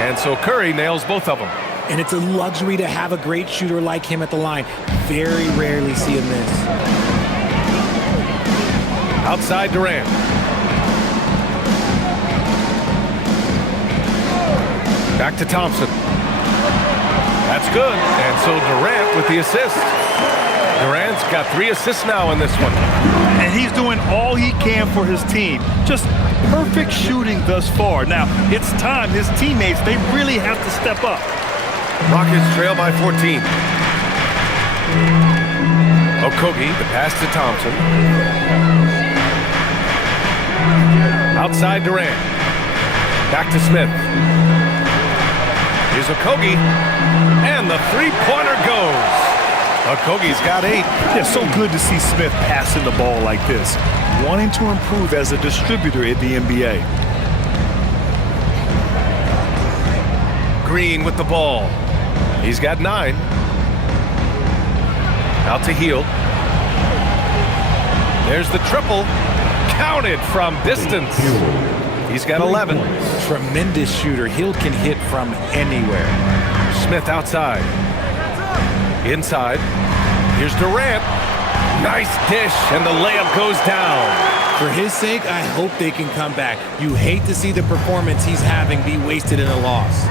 And so Curry nails both of them. And it's a luxury to have a great shooter like him at the line. Very rarely see a miss. Outside Durant. Back to Thompson. That's good. And so Durant with the assist. Durant's got 3 assists now in this one. And he's doing all he can for his team. Just perfect shooting thus far. Now, it's time his teammates, they really have to step up. Rockets trail by 14. Okogie, the pass to Thompson. Outside Durant. Back to Smith. Here's Okogie. And the 3-pointer goes. Okogie's got 8. Yeah, so good to see Smith passing the ball like this, wanting to improve as a distributor in the NBA. Green with the ball. He's got 9. Out to Hield. There's the triple. Counted from distance. He's got 11. Tremendous shooter. Hield can hit from anywhere. Smith outside. Inside. Here's Durant. Nice dish, and the layup goes down. For his sake, I hope they can come back. You hate to see the performance he's having be wasted in a loss.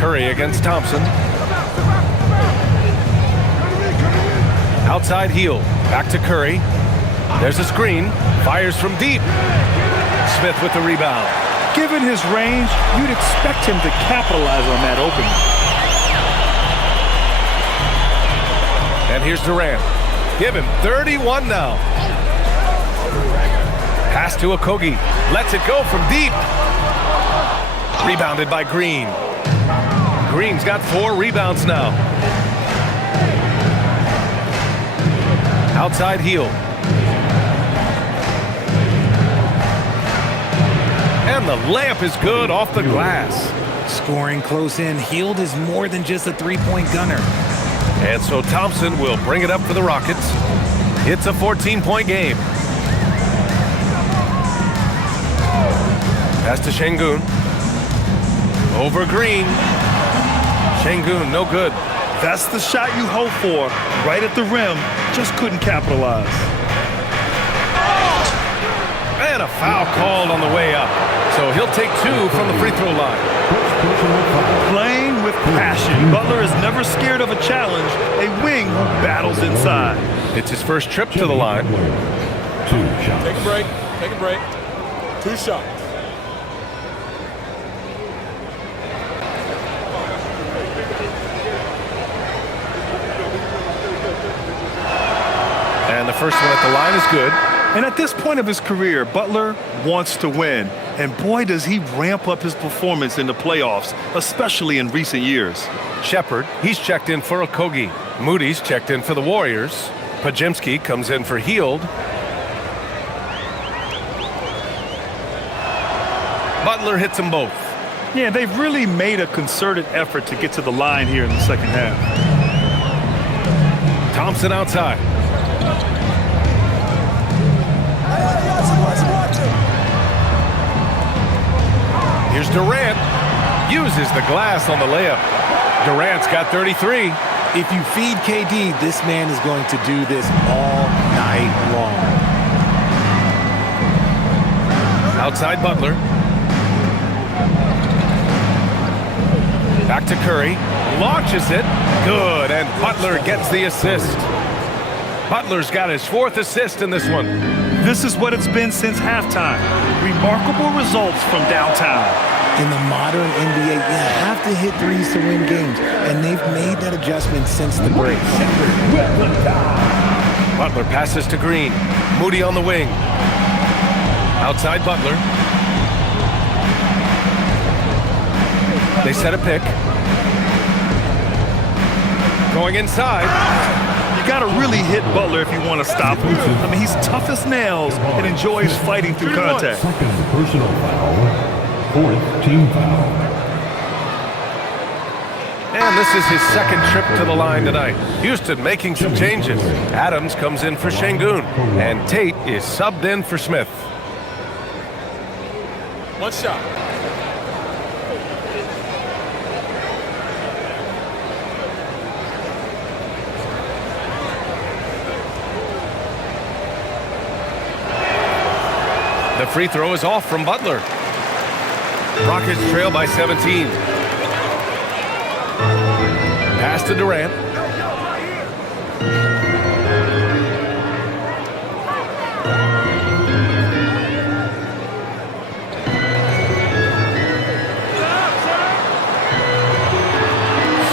Curry against Thompson. Outside Hield. Back to Curry. There's a screen. Fires from deep. Smith with the rebound. Given his range, you'd expect him to capitalize on that opening. And here's Durant. Give him 31 now. Pass to Okogie. Lets it go from deep. Rebounded by Green. Green's got 4 rebounds now. Outside heel. And the layup is good off the glass. Scoring close in. Hield is more than just a three-point gunner. And so Thompson will bring it up for the Rockets. It's a 14-point game. Pass to Şengün. Over Green. Şengün, no good. That's the shot you hope for. Right at the rim. Just couldn't capitalize. And a foul called on the way up. So he'll take 2 from the free throw line. Playing with passion. Butler is never scared of a challenge. A wing who battles inside. It's his first trip to the line. 2 shots. Take a break. Take a break. 2 shots. And the first one at the line is good. And at this point of his career, Butler wants to win. And boy, does he ramp up his performance in the playoffs, especially in recent years. Shepherd, he's checked in for Okogie. Moody's checked in for the Warriors. Podziemski comes in for Hield. Butler hits them both. Yeah, they've really made a concerted effort to get to the line here in the second half. Thompson outside. Here's Durant. Uses the glass on the layup. Durant's got 33. If you feed KD, this man is going to do this all night long. Outside Butler. Back to Curry. Launches it. Good. And Butler gets the assist. Butler's got his 4th assist in this one. This is what it's been since halftime. Remarkable results from downtown. In the modern NBA, you have to hit threes to win games, and they've made that adjustment since the break. Butler passes to Green. Moody on the wing. Outside Butler. They set a pick. Going inside. You got to really hit Butler if you want to stop him. I mean, he's tough as nails and enjoys fighting through contact. Second personal foul. 4th team foul. And this is his second trip to the line tonight. Houston making some changes. Adams comes in for Şengün. And Tate is subbed in for Smith. 1 shot. The free throw is off from Butler. Rockets trail by 17. Pass to Durant.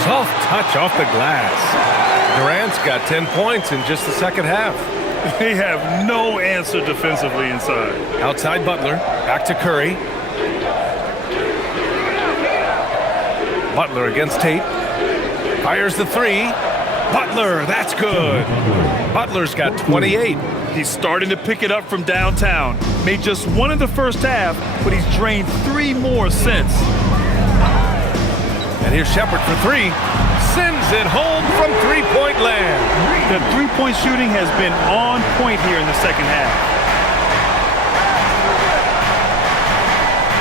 Soft touch off the glass. Durant's got 10 points in just the second half. They have no answer defensively inside. Outside Butler. Back to Curry. Butler against Tate. Fires the 3. Butler, that's good. Butler's got 28. He's starting to pick it up from downtown. Made just 1 in the first half, but he's drained 3 more since. And here's Shepherd for 3. Sends it home from three-point land. The three-point shooting has been on point here in the second half.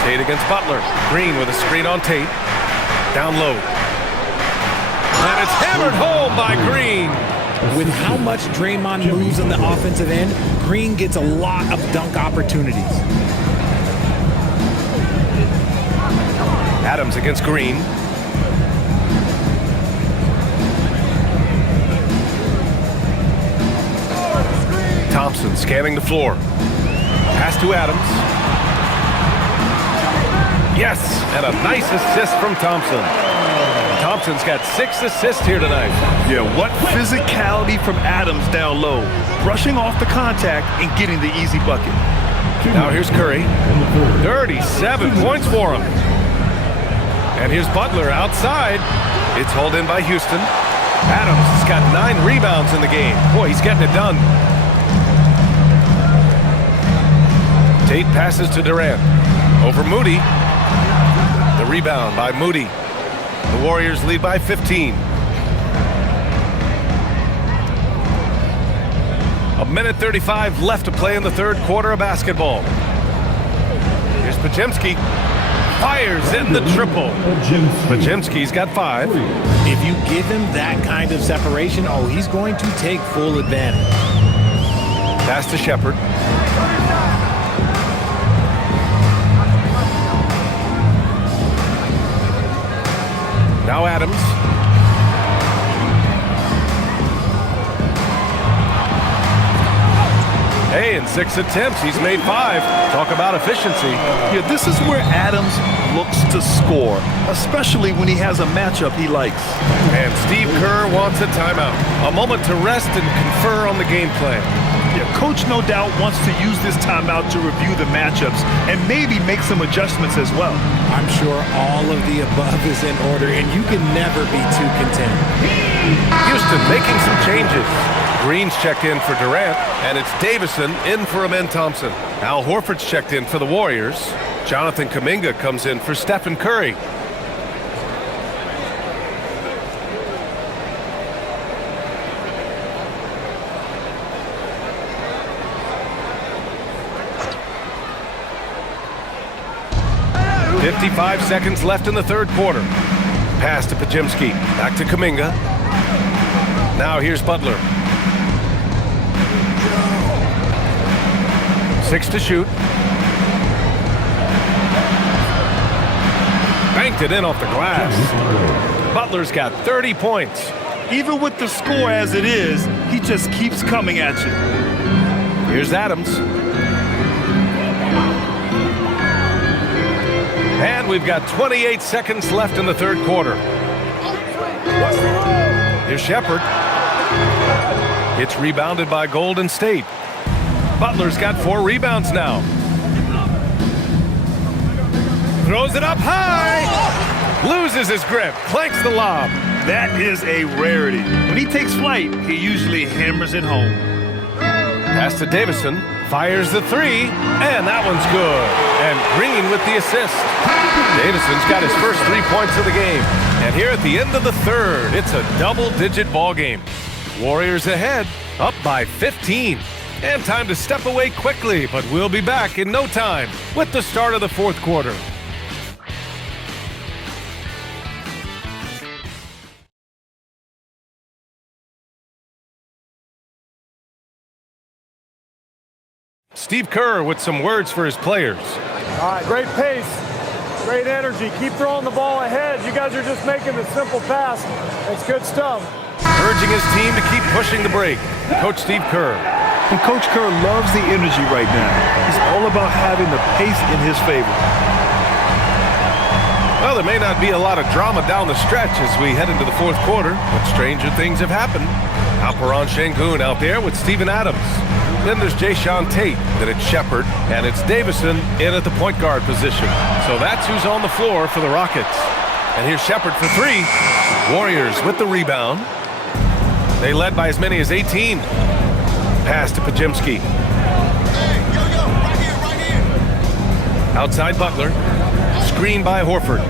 Tate against Butler. Green with a screen on Tate. Down low. And it's hammered home by Green. With how much Draymond moves on the offensive end, Green gets a lot of dunk opportunities. Adams against Green. Thompson scanning the floor. Pass to Adams. Yes, and a nice assist from Thompson. Thompson's got 6 assists here tonight. Yeah, what physicality from Adams down low. Brushing off the contact and getting the easy bucket. Now here's Curry. 37 points for him. And here's Butler outside. It's hauled in by Houston. Adams has got 9 rebounds in the game. Boy, he's getting it done. Tate passes to Durant. Over Moody. The rebound by Moody. The Warriors lead by 15. A minute 35 left to play in the third quarter of basketball. Here's Podziemski. Fires in the triple. Podziemski's got 5. If you give him that kind of separation, oh, he's going to take full advantage. Pass to Shepherd. Now Adams. Hey, in 6 attempts, he's made 5. Talk about efficiency. Yeah, this is where Adams looks to score, especially when he has a matchup he likes. And Steve Kerr wants a timeout. A moment to rest and confer on the game plan. Yeah, Coach no doubt wants to use this timeout to review the matchups and maybe make some adjustments as well. I'm sure all of the above is in order, and you can never be too content. Houston making some changes. Green's checked in for Durant, and it's Davison in for Amen Thompson. Al Horford's checked in for the Warriors. Jonathan Kuminga comes in for Stephen Curry. "55 seconds left in the third quarter. Pass to Podziemski. Back to Kuminga. Now here's Butler. 6 to shoot. Banked it in off the glass. Butler's got 30 points. Even with the score as it is, he just keeps coming at you. Here's Adams. And we've got 28 seconds left in the third quarter. Here's Shepherd. It's rebounded by Golden State. Butler's got 4 rebounds now. Throws it up high. Loses his grip. Clanks the lob. That is a rarity. When he takes flight, he usually hammers it home. Pass to Davison. Fires the 3. And that one's good. And Green with the assist. Davison's got his first 3 points of the game. And here at the end of the third, it's a double-digit ball game. Warriors ahead, up by 15. And time to step away quickly, but we'll be back in no time with the start of the fourth quarter. Steve Kerr with some words for his players. All right, great pace, great energy. Keep throwing the ball ahead. You guys are just making the simple pass. That's good stuff. Urging his team to keep pushing the break. Coach Steve Kerr. And Coach Kerr loves the energy right now. It's all about having the pace in his favor. Well, there may not be a lot of drama down the stretch as we head into the fourth quarter, but stranger things have happened. Alperen Sengun out there with Steven Adams. Then there's Jayshawn Tate, then it's Shepherd, and it's Davison in at the point guard position. So that's who's on the floor for the Rockets. And here's Shepherd for 3. Warriors with the rebound. They led by as many as 18. Pass to Podziemski. Right here. Outside Butler. Screen by Horford.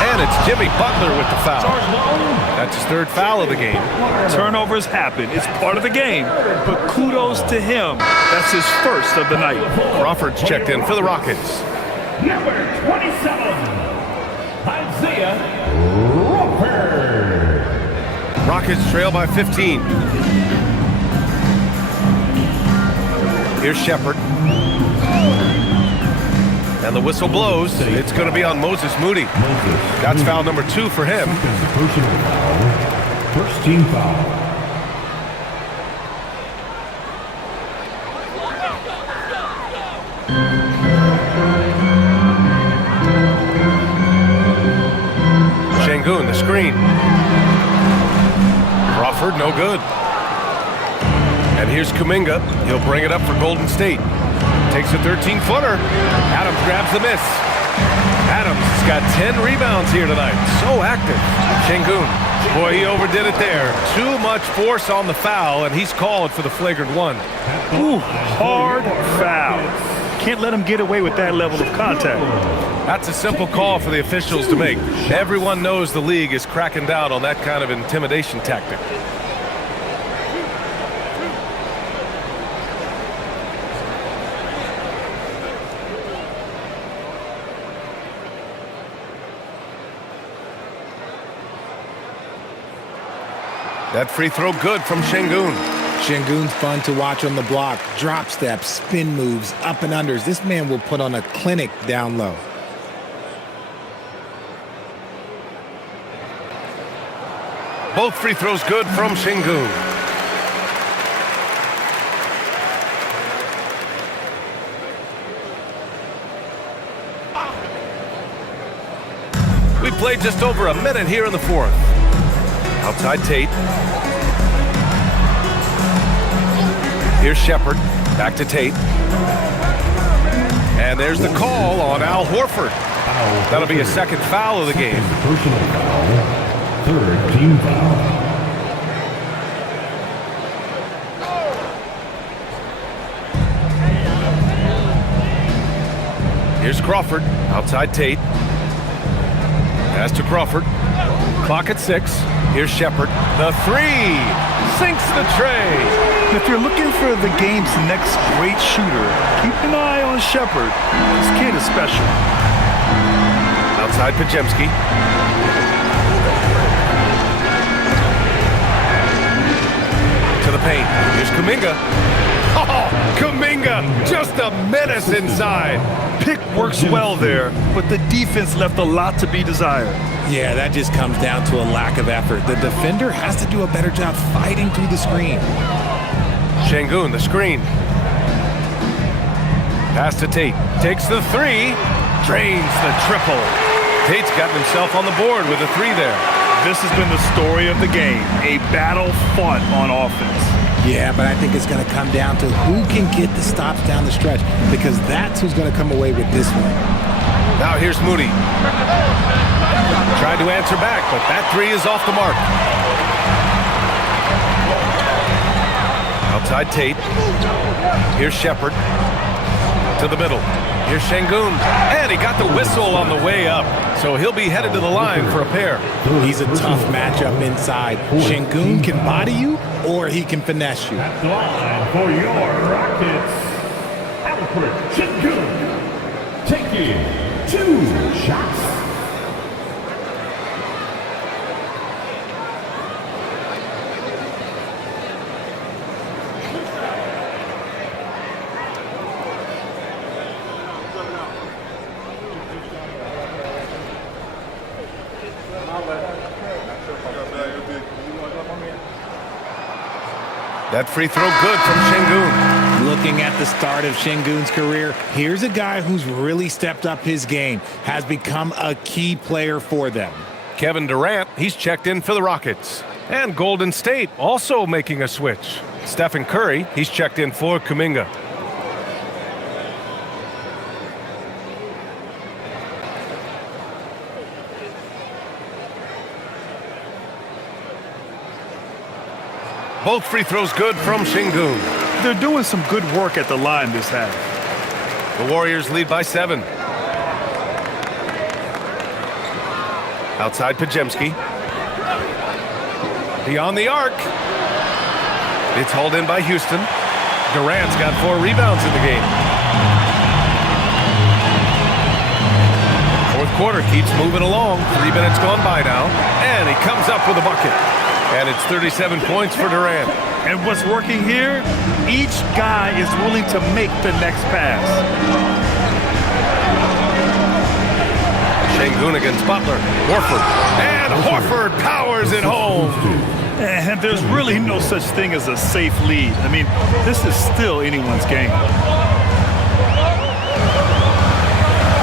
And it's Jimmy Butler with the foul. That's his 3rd foul of the game. Turnovers happen. It's part of the game. But kudos to him. That's his first of the night. Crawford's checked in for the Rockets. Number 27, Isaiah Crawford. Rockets trail by 15. Here's Shepherd. And the whistle blows. It's going to be on Moses Moody. That's foul number 2 for him. First team foul. Sengun, the screen. Crawford, no good. And here's Kuminga. He'll bring it up for Golden State. Takes a 13-footer. Adams grabs the miss. Adams has got 10 rebounds here tonight. So active. Şengün. Boy, he overdid it there. Too much force on the foul, and he's called for the flagrant one. Ooh, hard foul. Can't let him get away with that level of contact. That's a simple call for the officials to make. Everyone knows the league is cracking down on that kind of intimidation tactic. That free throw good from Şengün. Şengün's fun to watch on the block. Drop steps, spin moves, up and unders. This man will put on a clinic down low. Both free throws good from Şengün. We played just over a minute here in the fourth. Outside Tate. Here's Shepherd. Back to Tate. And there's the call on Al Horford. That'll be a second foul of the game. Personal foul. Third team foul. Here's Crawford. Outside Tate. Pass to Crawford. Clock at 6. Here's Shepherd. The three. Sinks the tray. If you're looking for the game's next great shooter, keep an eye on Shepherd. This kid is special. Outside Podziemski. To the paint. Here's Kuminga. Oh, Kuminga, just a menace inside. Pick works well there, but the defense left a lot to be desired. Yeah, that just comes down to a lack of effort. The defender has to do a better job fighting through the screen. Şengün, the screen. Pass to Tate. Takes the three. Drains the triple. Tate's gotten himself on the board with a three there. This has been the story of the game. A battle fought on offense. Yeah, but I think it's going to come down to who can get the stops down the stretch, because that's who's going to come away with this one. Now here's Moody. Tried to answer back, but that three is off the mark. Outside Tate. Here's Shepherd. To the middle. Here's Şengün. And he got the whistle on the way up. So he'll be headed to the line for a pair. He's a tough matchup inside. Şengün can body you, or he can finesse you. At the line for your Rockets, Alfred Şengün, taking 2 shots. That free throw good from Şengün. Looking at the start of Şengün's career, here's a guy who's really stepped up his game, has become a key player for them. Kevin Durant, he's checked in for the Rockets. And Golden State also making a switch. Stephen Curry, he's checked in for Kuminga. Both free throws good from Şengün. They're doing some good work at the line this half. The Warriors lead by 7. Outside Podziemski. Beyond the arc. It's hauled in by Houston. Durant's got 4 rebounds in the game. Fourth quarter keeps moving along. 3 minutes gone by now. And he comes up with a bucket. And it's 37 points for Durant. And what's working here? Each guy is willing to make the next pass. Şengün against Butler. Horford. And Horford powers it home. And there's really no such thing as a safe lead. I mean, this is still anyone's game.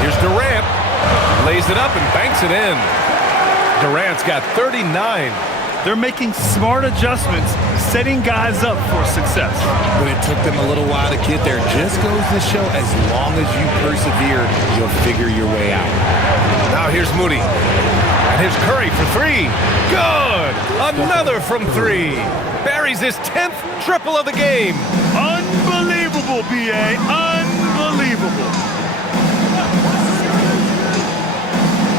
Here's Durant. Lays it up and banks it in. Durant's got 39. They're making smart adjustments, setting guys up for success. But it took them a little while to get there. Just goes to show, as long as you persevere, you'll figure your way out. Now here's Moody. And here's Curry for three. Good! Another from three. Buries his 10th triple of the game. Unbelievable, B.A. Unbelievable.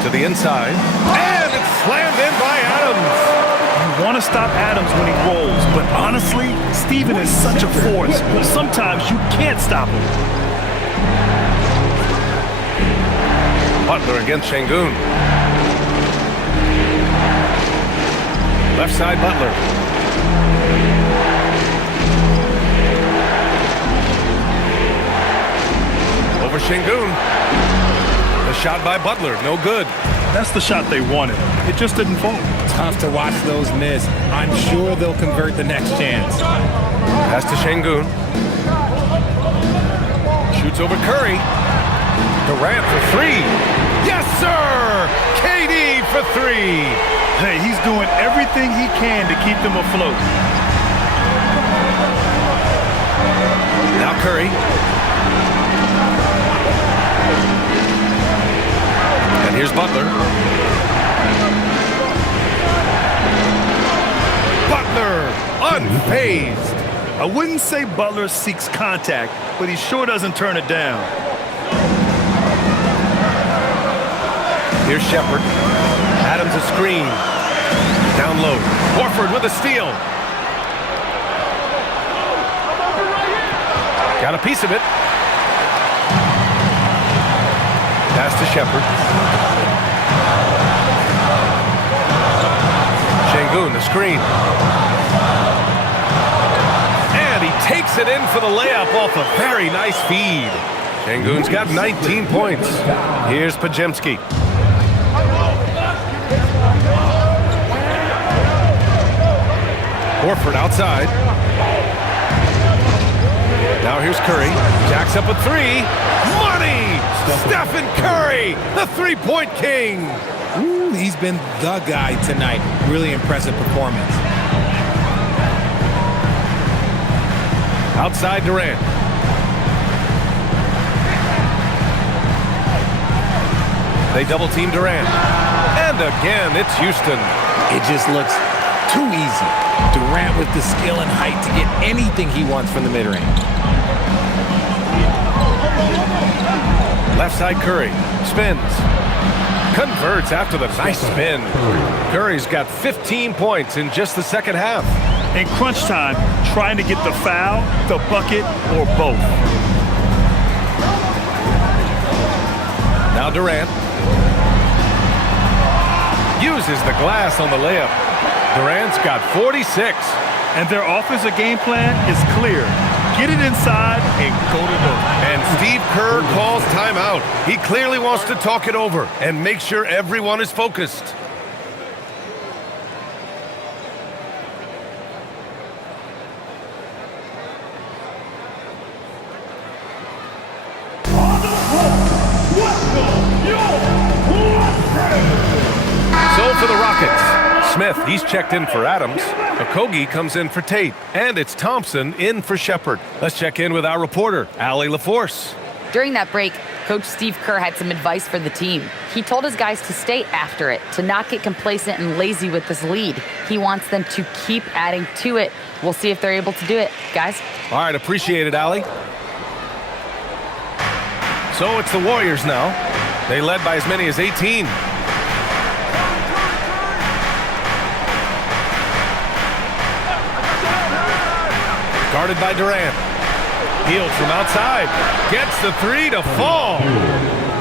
To the inside. And it's slammed in by Adams. You want to stop Adams when he rolls, but honestly, Steven is such a force. Sometimes you can't stop him. Butler against Şengün. Left side, Butler. Over Şengün. The shot by Butler, no good. That's the shot they wanted. It just didn't fall. Tough to watch those miss. I'm sure they'll convert the next chance. Pass to Şengün. Shoots over Curry. Durant for three. Yes, sir! KD for three. Hey, he's doing everything he can to keep them afloat. Now Curry. And here's Butler. Butler, unfazed. I wouldn't say Butler seeks contact, but he sure doesn't turn it down. Here's Shepherd. Adams a screen. Down low. Horford with a steal. Got a piece of it. Pass to Shepherd. Şengün, the screen. And he takes it in for the layup off a very nice feed. Şengün's got 19 points. Here's Podziemski. Horford outside. Now here's Curry. Jacks up a three. Money! Stephen Curry, the three-point king. Ooh, he's been the guy tonight. Really impressive performance. Outside Durant. They double-team Durant. And again, it's Houston. It just looks too easy. Durant with the skill and height to get anything he wants from the mid-range. Left side Curry. Spins. Converts after the nice spin. Curry's got 15 points in just the second half. In crunch time, trying to get the foul, the bucket, or both. Now Durant. Uses the glass on the layup. Durant's got 46. And their offensive game plan is clear. Get it inside and go to work. And Steve Kerr calls timeout. He clearly wants to talk it over and make sure everyone is focused. So for the Rockets, Smith, he's checked in for Adams. Okogie comes in for Tate. And it's Thompson in for Shepherd. Let's check in with our reporter, Allie LaForce. During that break, Coach Steve Kerr had some advice for the team. He told his guys to stay after it, to not get complacent and lazy with this lead. He wants them to keep adding to it. We'll see if they're able to do it. Guys? All right, appreciate it, Allie. So it's the Warriors now. They led by as many as 18. Guarded by Durant. Healed from outside. Gets the three to fall.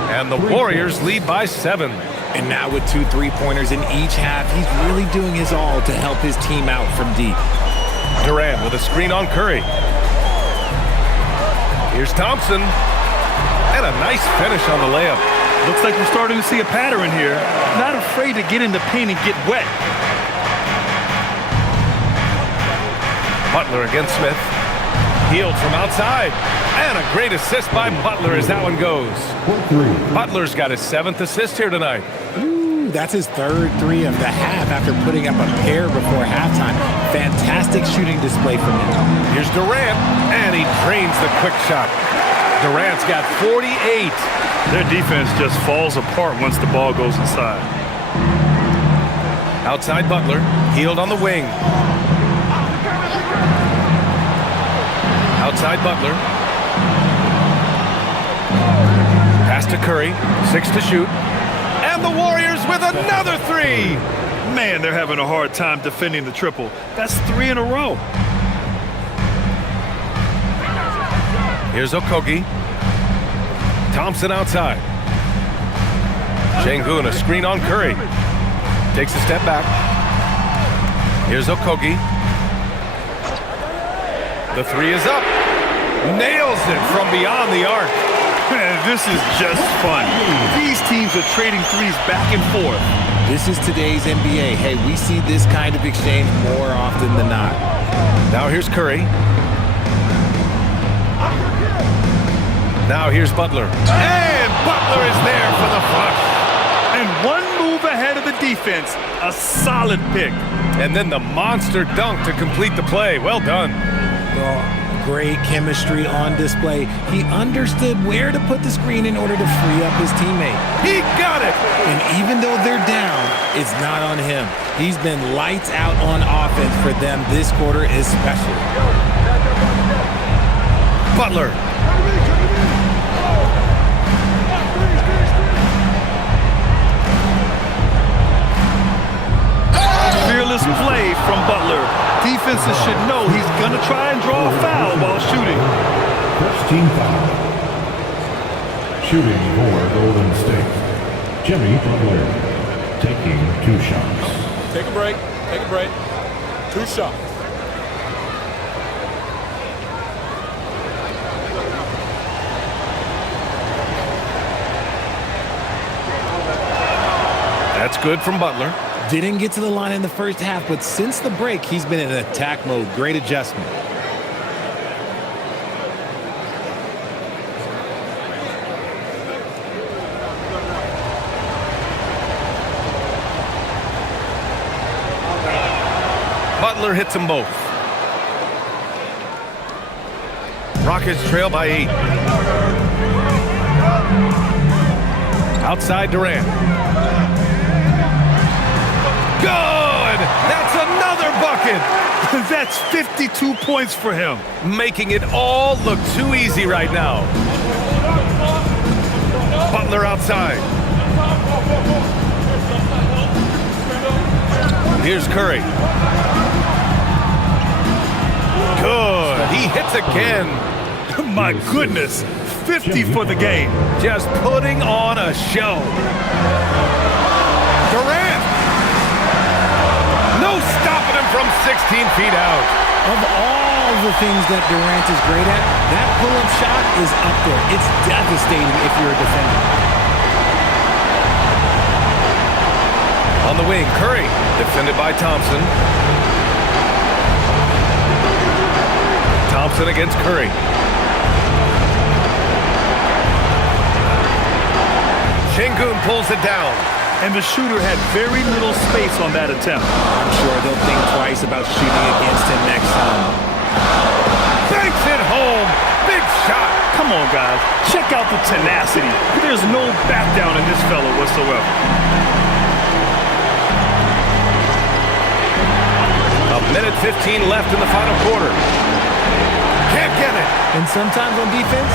And the Warriors lead by 7. And now with 2 3-pointers in each half, he's really doing his all to help his team out from deep. Durant with a screen on Curry. Here's Thompson. And a nice finish on the layup. Looks like we're starting to see a pattern here. Not afraid to get in the paint and get wet. Butler against Smith. Healed from outside. And a great assist by Butler as that one goes. Butler's got his 7th assist here tonight. Ooh, that's his 3rd 3 of the half after putting up a pair before halftime. Fantastic shooting display from him. Here's Durant, and he drains the quick shot. Durant's got 48. Their defense just falls apart once the ball goes inside. Outside Butler, Hield on the wing. Outside Butler. Pass to Curry, 6 to shoot. And the Warriors with another 3. Man, they're having a hard time defending the triple. That's 3 in a row. Here's Okogie. Thompson outside. Şengün, a screen on Curry. Takes a step back. Here's Okogie. The 3 is up. Nails it from beyond the arc. Man, this is just fun. These teams are trading threes back and forth. This is today's NBA. Hey, we see this kind of exchange more often than not. Now here's Curry. Now here's Butler. And Butler is there for the flush. And one move ahead of the defense. A solid pick. And then the monster dunk to complete the play. Well done. Well, great chemistry on display. He understood where to put the screen in order to free up his teammate. He got it! And even though they're down, it's not on him. He's been lights out on offense for them this quarter especially. Butler. Fearless play from Butler. Defenses should know he's going to try and draw a foul while shooting. First team foul. Shooting for Golden State. Jimmy Butler taking 2 shots. Take a break. Take a break. 2 shots. That's good from Butler. Didn't get to the line in the first half, but since the break, he's been in attack mode. Great adjustment. Butler hits them both. Rockets trail by 8. Outside Durant. Good! That's another bucket! That's 52 points for him. Making it all look too easy right now. Butler outside. Here's Curry. Good. He hits again. My goodness. 50 for the game. Just putting on a show. Durant. No stopping him from 16 feet out. Of all the things that Durant is great at, that pull-up shot is up there. It's devastating if you're a defender. On the wing, Curry, defended by Thompson. Thompson against Curry. Şengün pulls it down. And the shooter had very little space on that attempt. I'm sure they'll think twice about shooting against him next time. Banks it home. Big shot. Come on, guys. Check out the tenacity. There's no back down in this fella whatsoever. A minute 15 left in the final quarter. Can't get it. And sometimes on defense,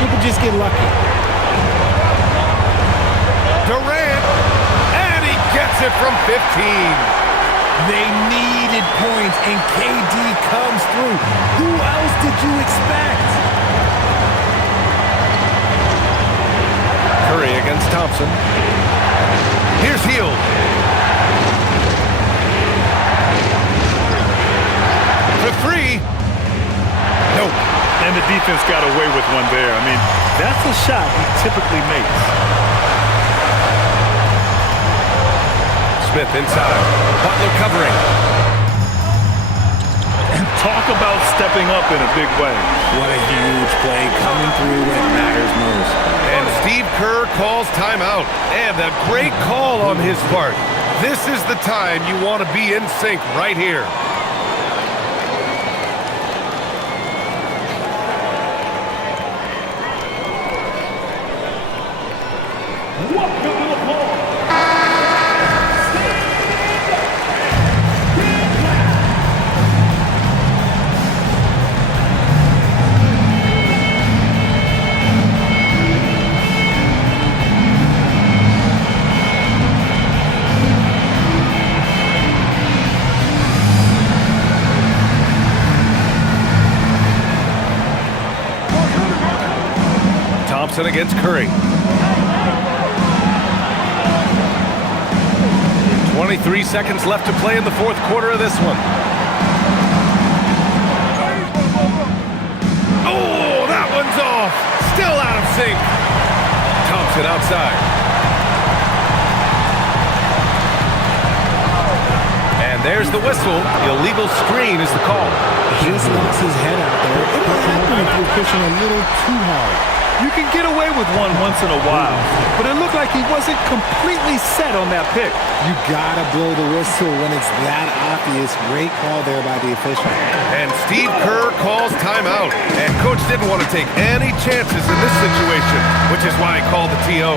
you can just get lucky. Durant, and he gets it from 15. They needed points, and KD comes through. Who else did you expect? Curry against Thompson. Here's Hield. For 3. Nope. And the defense got away with one there. I mean, that's a shot he typically makes. Smith inside. Butler covering. Talk about stepping up in a big way. What a huge play coming through when it matters most. And Steve Kerr calls timeout. And a great call on his part. This is the time you want to be in sync right here. Thompson against Curry. 23 seconds left to play in the fourth quarter of this one. Oh, that one's off. Still out of sync. Thompson outside. And there's the whistle. Illegal screen is the call. He just lost his head out there. It'll happen if you're pushing a little too hard. You can get away with one once in a while, but it looked like he wasn't completely set on that pick. You gotta blow the whistle when it's that obvious. Great call there by the official. And Steve Kerr calls timeout. And coach didn't want to take any chances in this situation, which is why he called the TO.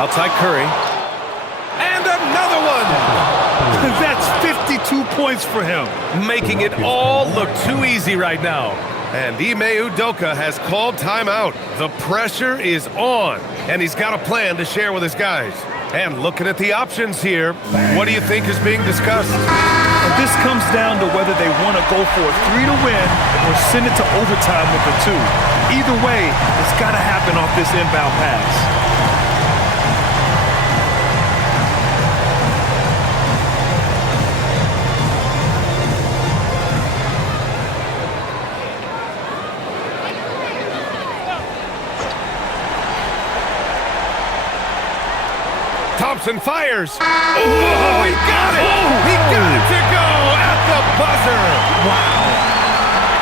Outside Curry. And another one! That's 52 points for him. Making it all look too easy right now. And Ime Udoka has called timeout. The pressure is on. And he's got a plan to share with his guys. And looking at the options here, what do you think is being discussed? This comes down to whether they want to go for a 3 to win or send it to overtime with a 2. Either way, it's got to happen off this inbound pass. Thompson fires. Oh, he got it! He got it to go at the buzzer! Wow.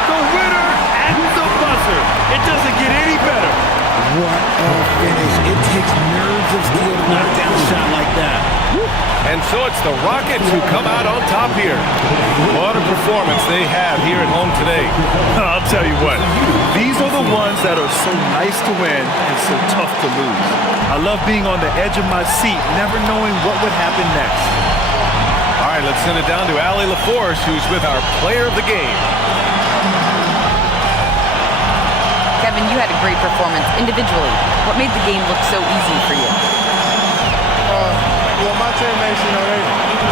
The winner at the buzzer. It doesn't get any better. What a finish. It takes nerves of steel to knock down a shot like that. And so it's the Rockets who come out on top here. What a performance they have here at home today. I'll tell you what, these are the ones that are so nice to win and so tough to lose. I love being on the edge of my seat, never knowing what would happen next. All right, let's send it down to Allie LaForce, who's with our player of the game. Kevin, you had a great performance individually. What made the game look so easy for you? Well, my teammates,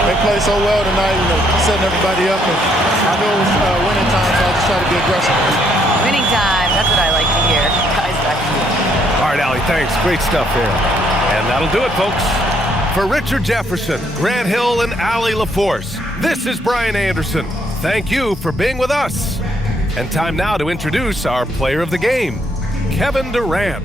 they played so well tonight, setting everybody up. And I knew it was winning time, so I just tried to be aggressive. Winning time, that's what I like to hear. Guys, back to you. All right, Allie, thanks. Great stuff there. And that'll do it, folks. For Richard Jefferson, Grant Hill, and Allie LaForce, this is Brian Anderson. Thank you for being with us. And time now to introduce our player of the game, Kevin Durant.